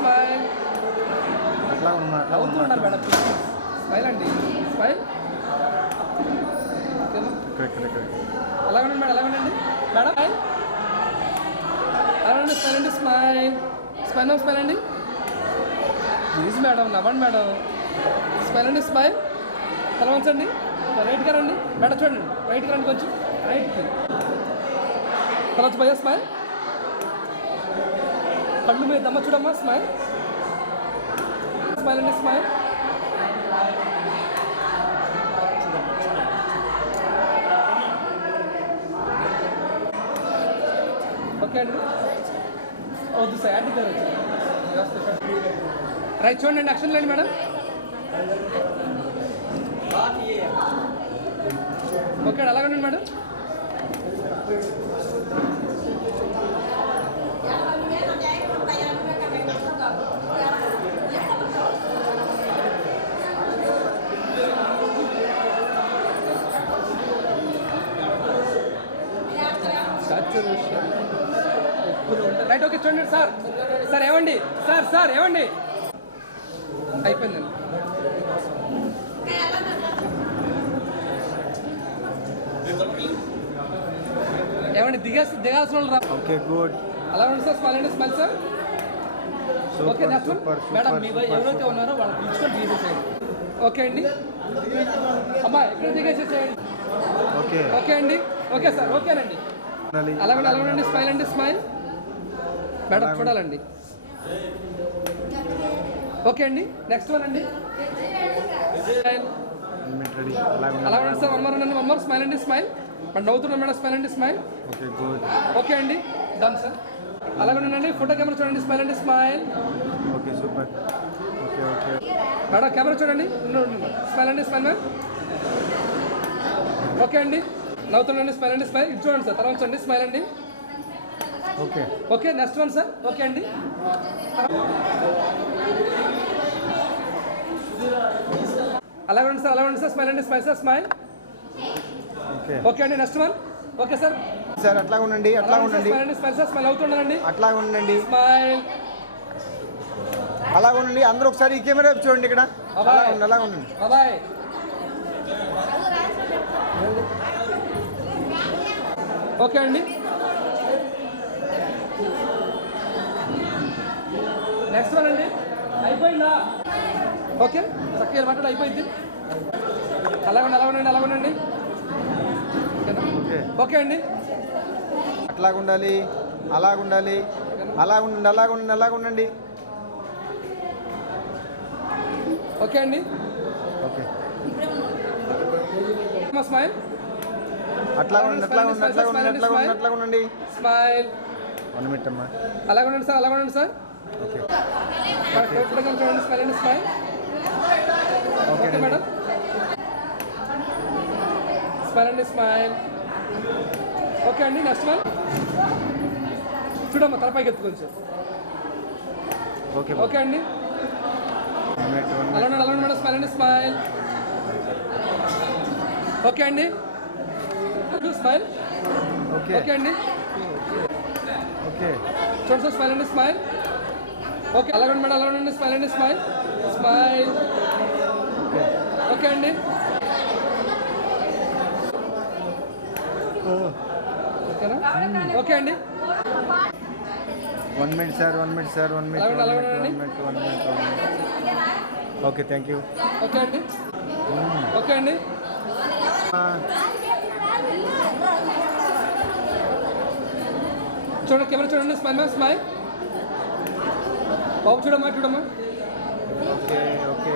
స్మైల్. అవుతున్నారు మేడం, స్మైల్ అండి, స్మైల్. అలాగండి మేడం, అలాగండి మేడం, అలాగండి స్మైల్ అండి, స్మైల్. స్మైల్ అండి ప్లీజ్ మేడం, నవ్వండి మేడం. స్మైల్ అండి, స్మైల్. తల వంచండి, రైట్గా రండి మేడం, చూడండి రైట్గా రండి, కొంచెం రైట్కి తల వచ్చి పోయా. స్మైల్. కళ్ళు మీద దమ్మ చూడమ్మా, స్మైల్. స్మైల్ అండి, స్మైల్. ఓకే అండి, వద్దు సార్, యాంటీ గారు వచ్చి రైట్ చూడండి, యాక్షన్ లేండి మేడం. ఓకే అలాగే మేడం. రైట్ ఓకే చూడండి సార్. సార్ ఏమండి, సార్ ఏమండి, అయిపోయిందండి. ఏమండి దిగాల్సిన వాళ్ళు రా. Okay good. అలా ఉంది సార్, స్మైల్ అండి, స్మైల్ సార్. ఓకే మేడం, మీ ఎవరైతే ఉన్నారో వాళ్ళు పిలుచుకొని దిగేసేయండి. ఓకే అండి, అమ్మా ఎక్కడ దిగేసేసేయండి. ఓకే అండి, ఓకే సార్, ఓకేనండి. అలాగండి, స్మైల్ అండి, స్మైల్. మేడం చూడాలండి. ఓకే అండి, నెక్స్ట్ వన్ అండి. అలాగే సార్, వన్ మోర్ స్మైల్ అండి, స్మైల్. మరి నవ్వుతున్నాం మేడం, స్మైల్ అండి, స్మైల్. ఓకే అండి, డన్ సార్. అలాగే ఉండండి, ఫోటో కెమెరా చూడండి, స్మైల్ అండి, smile. Okay super. Okay madam camera చూడండి, స్మైల్ అండి, స్మైల్ మ్యామ్. ఓకే అండి, నవ్వుతుండండి, స్మైల్ అండి, స్మైల్. ఇది చూడండి సార్, తర్వాత చూడండి, స్మైల్ అండి. Okay next one sir. Okay అండి, అలాగే ఉండండి సార్, స్మైల్ అండి, స్మైల్ సార్, స్మైల్. ఓకే అండి, నెక్స్ట్ వన్. ఓకే సార్, అట్లా ఉండండి, స్మైల్ అండి, స్మైల్ సార్, స్మైల్ అవుతుండండి, అట్లా ఉండండి, స్మైల్. అలాగ ఉండండి అందరూ ఒకసారి ఈ కెమెరా చూడండి ఇక్కడ. అలాగ ఉండండి. బాబాయ్ ఓకే అండి. నెక్స్ట్ వన్ అండి. అయిపోయిందా? ఓకే చక్కగా మాట్లాడి అయిపోయింది. అలాగండి ఓకే అండి. అట్లాగుండాలి, అలాగుండాలి, అలాగుండండి. ఓకే అండి. Okay smile. అట్లాగుండండి. స్మైల్. 1 minute అమ్మా. అలాగుండండి సార్. ఓకే చూడండి. స్మైల్ అండి. స్మైల్. Okay madam. స్మైల్ అండి. స్మైల్. ఓకే అండి. నెక్స్ట్ వన్ చూడమ్మా తలపైకి ఎత్తు కొంచెం. ఓకే అండి. అలా మేడం. స్మైల్ అండి. స్మైల్. ఓకే అండి. స్మైల్. ఓకే అండి. చూడండి సార్. స్మైల్ అండి. స్మైల్. ఓకే అలాగండి మేడం. అలాగండి. స్మైల్ అండి. స్మైల్. ఓకే అండి. ఓకేనా? ఓకే అండి. 1 minute sir. 1 minute. Okay thank you. Okay అండి. ఓకే అండి. చూడండి కెమెరా చూడండి. స్మైల్. బాబు చూడమ్మా. ఓకే. ఓకే.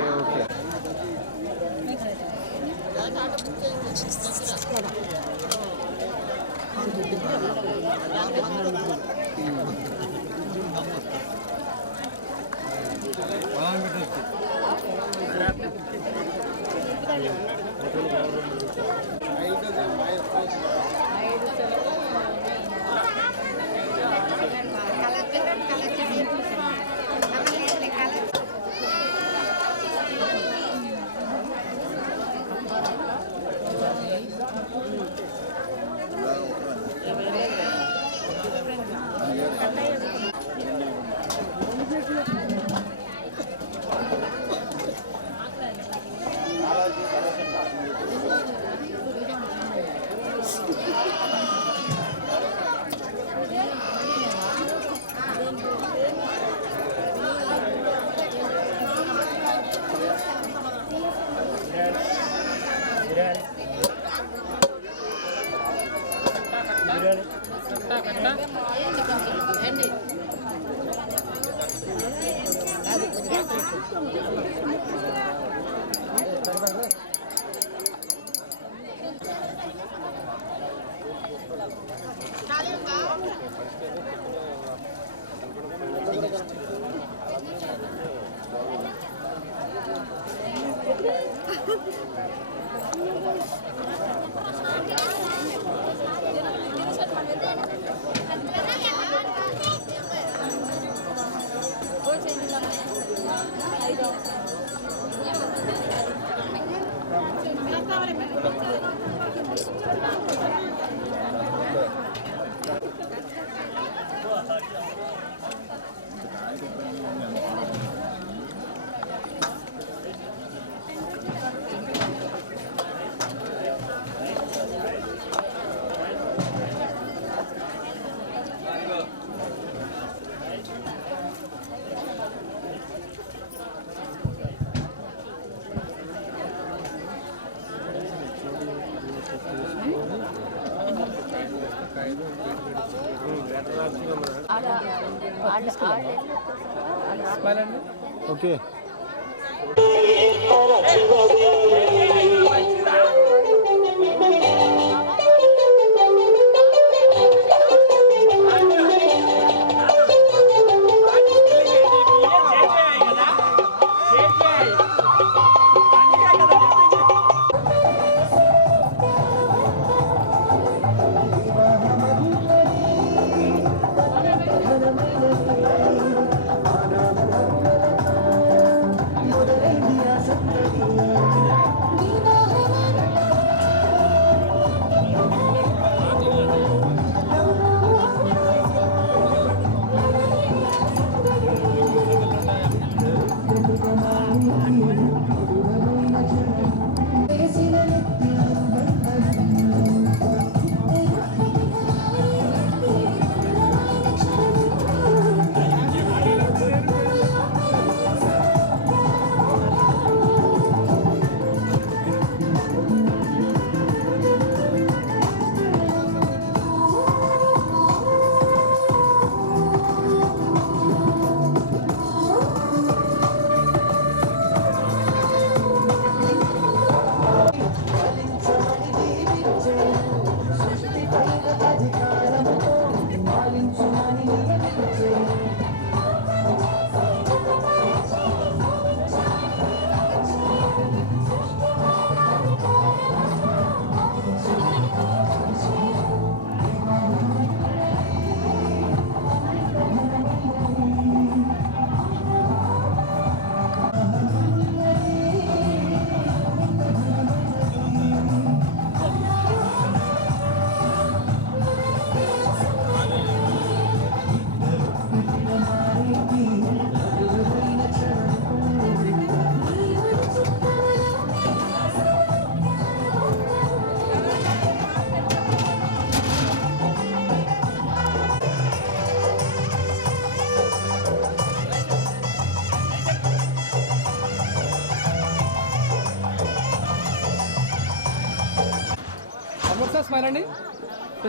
సార్ స్మైల్ అండి,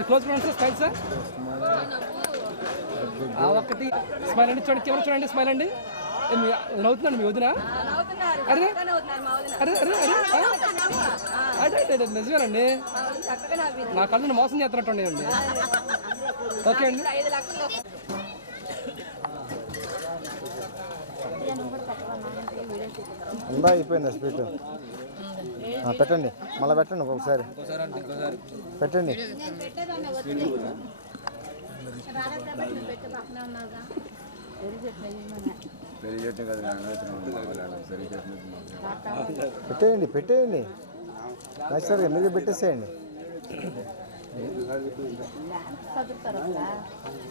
క్లోజ్ చూడండి సార్, స్మైల్ సార్. ఒకటి స్మైల్ అండి, చూడండి కెమెరా చూడండి, స్మైల్ అండి. నవ్వుతున్నాండి మీ వదిన? అరే అరే అరే అరే అదే నిజమేనండి, నా కళ్ళని మోసం చేస్తున్నట్టు అండి. ఓకే అండి. ఉందా అయిపోయిందా స్పీడ్? పెట్టండి, మళ్ళీ పెట్టండి ఒకసారి పెట్టండి. పెట్టేయండి పెట్టేయండి సార్, ఎందుకు పెట్టేసేయండి.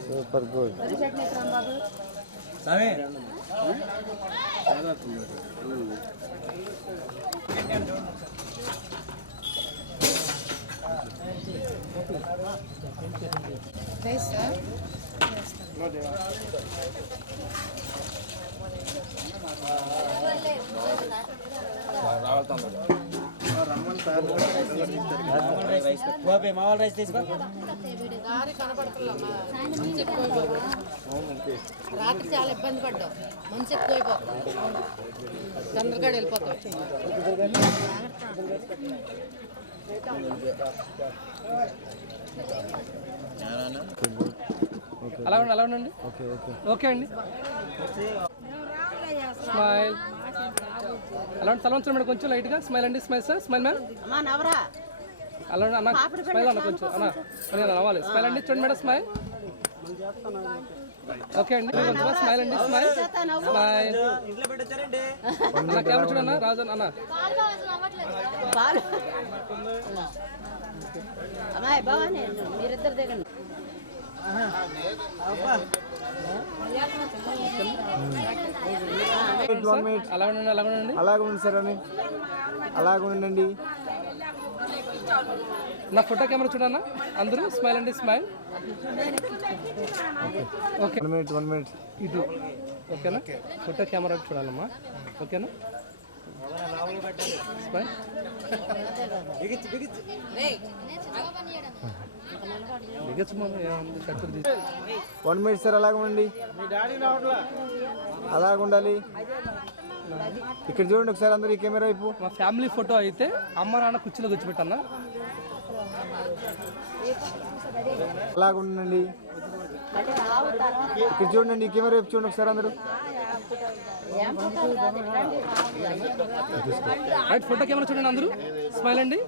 Super good. మామూలు రైస్ తీసుకో. రాత్రి చాలా ఇబ్బంది పడ్డాం, మంచి ఎక్కువైపోతాం, తొందరగా వెళ్ళిపోతాం. అలా ఉండి అలా ఉండండి. ఓకే అండి. స్మైల్ అలాంటి తల ఉంచండి మేడం, కొంచెం లైట్గా స్మైల్ అండి. Smile sir, smile ma'am. అలా అన్న స్మైల్ అన్న, కొంచెం అన్న నవ్వాలి. స్మైల్ అండి, చూడండి మేడం, స్మైల్. ఓకే అండి, స్మైల్ అండి, స్మైల్ స్మైల్. అన్న కెమెరా చూడన్న, రాజన్ అన్న. మీరిద్దరు దిగండి. అలా ఉండండి, అలా ఉండండి, అలాగే ఉండి సార్ అని అలాగే ఉండండి. నా ఫోటో కెమెరా చూడన్నా అందరూ. స్మైల్ అండి, స్మైల్. ఓకే, 1 minute ఇటు. ఓకేనా, ఫోటో కెమెరా చూడాలమ్మా. ఓకేనా, స్మైల్. 1 minute సార్, అలాగే ఉండండి, అలాగే ఉండాలి. ఇక్కడ చూడండి ఒకసారి అందరూ ఈ కెమెరా వైపు. మా ఫ్యామిలీ ఫోటో అయితే అమ్మ నాన్న కుర్చీలో కూర్చోబెట్టన్నా. అలాగే ఉండండి. ఇక్కడ చూడండి, ఈ కెమెరా వైపు చూడండి ఒకసారి అందరూ. రైట్, ఫోటో కెమెరా చూడండి అందరూ. స్మైల్ అండి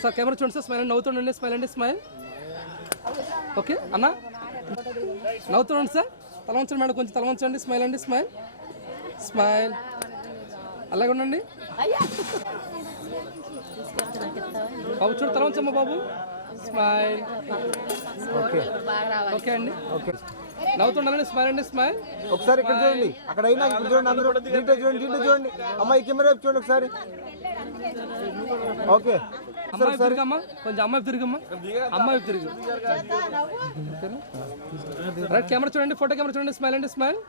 సార్, కెమెరా చూడండి సార్. స్మైల్ అండి, నవ్వుతుండండి. స్మైల్ అండి, స్మైల్. ఓకే అన్న, నవ్వుతుండండి సార్. తల వంచండి మేడం, కొంచెం తల వంచండి. స్మైల్ అండి, స్మైల్ స్మైల్. అలాగే ఉండండి బాబు, చూడు తల వంచమ్మా బాబు. స్మైల్. ఓకే ఓకే అండి. ఓకే నవ్వుతుండాలండి. స్మైల్ అండి, స్మైల్. ఒకసారి ఇక్కడ చూడండి, అక్కడ అయినా ఇక్కడ చూడండి, అందరూ దీంట్లో చూడండి, దీంట్లో చూడండి. అమ్మాయి కెమెరా వైపు చూడండి ఒకసారి. ఓకే అమ్మాయి తిరిగమ్మా, కొంచెం అమ్మాయి తిరిగమ్మా, అమ్మాయి తిరిగి. రైట్, కెమెరా చూడండి, ఫోటో కెమెరా చూడండి. స్మైల్ అండి, స్మైల్.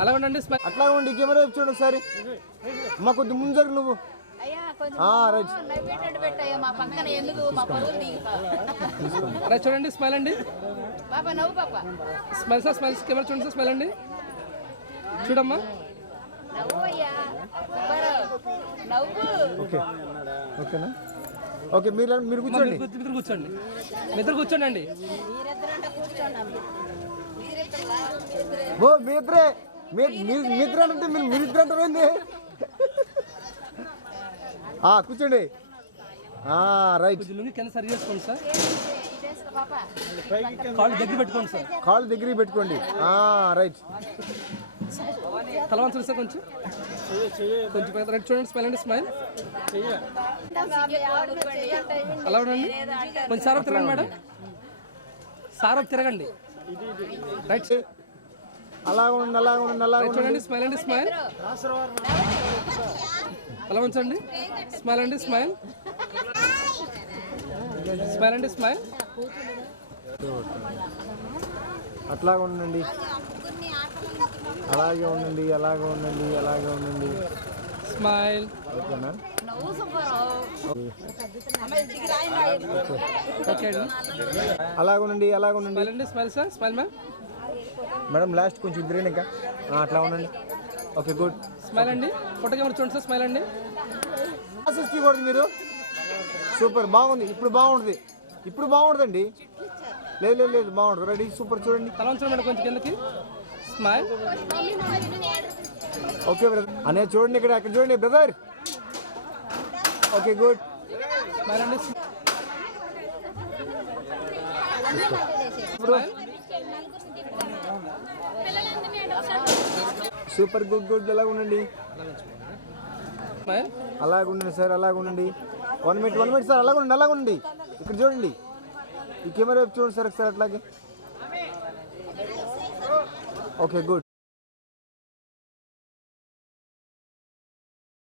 అలా ఉండండి, స్మైల్. అట్లా ఉండి కెమెరా వైపు చూడండి ఒకసారి. అమ్మ కొద్ది ముందు జరుగు నువ్వు. రైట్ రైట్ చూడండి, స్మైల్ అండి. Smile sir, smile. కెమెరా చూడండి సార్, స్మైల్ అండి. చూడమ్మా. ఓకే ఓకేనా? ఓకే మీరు కూర్చోండి, మీరు కూర్చోండి, ఇద్దరు కూర్చోండి అండి. ఓ మీ ఇద్దరే అంటే మీరిద్దరు అంటారండి. కూర్చోండి. రైట్, కింద సరి చేసుకోండి సార్. కాళ్ళు దగ్గర పెట్టుకోండి సార్, కాళ్ళు దగ్గరికి పెట్టుకోండి. రైట్, తలవంచండి సార్, కొంచెం రైట్ చూడండి. స్మైల్ అండి, స్మైల్. అలా ఉండండి. కొంచెం సార్ తిరగండి మేడం, సార్ తిరగండి. రైట్, అలా ఉండండి, అలా ఉండండి, అలా చూడండి. స్మైల్ అండి, స్మైల్. అలా ఉంచండి. స్మైల్ అండి, స్మైల్. స్మైల్ అండి, స్మైల్. అట్లా ఉండండి, అలాగే ఉండండి, అలాగే ఉండండి, అలాగే ఉండండి. స్మైల్. ఓకేనా? ఓకే అండి. అలాగే ఉండండి, అలాగే ఉండండి. స్మైల్ అండి, smile sir, smile ma'am. Madam last కొంచెం ఇద్దరే ఇంకా. అట్లా ఉండండి. Okay good. స్మైల్ అండి, ఫోటో కెమెరా చూడండి సార్, స్మైల్ అండి. తీయకూడదు మీరు. సూపర్, బాగుంది. ఇప్పుడు బాగుంటుంది, ఇప్పుడు బాగుంటుందండి. లేదు లేదు బాగుంటుంది. Ready, super. చూడండి, తల ఉంచండి మేడం కొంచెం కిందకి. స్మైల్. ఓకే బ్రదర్ అనే చూడండి, ఇక్కడ అక్కడ చూడండి బ్రదర్. Okay good. స్మైల్ అండి. Super, good good. అలాగ ఉండండి, అలాగ ఉండండి సార్, అలాగ ఉండండి. 1 మినిట్ సార్, అలాగ ఉండండి, అలాగ ఉండండి. ఇక్కడ చూడండి, ఈ కెమెరా వైపు చూడండి సార్ ఒకసారి అట్లాగే. Okay good.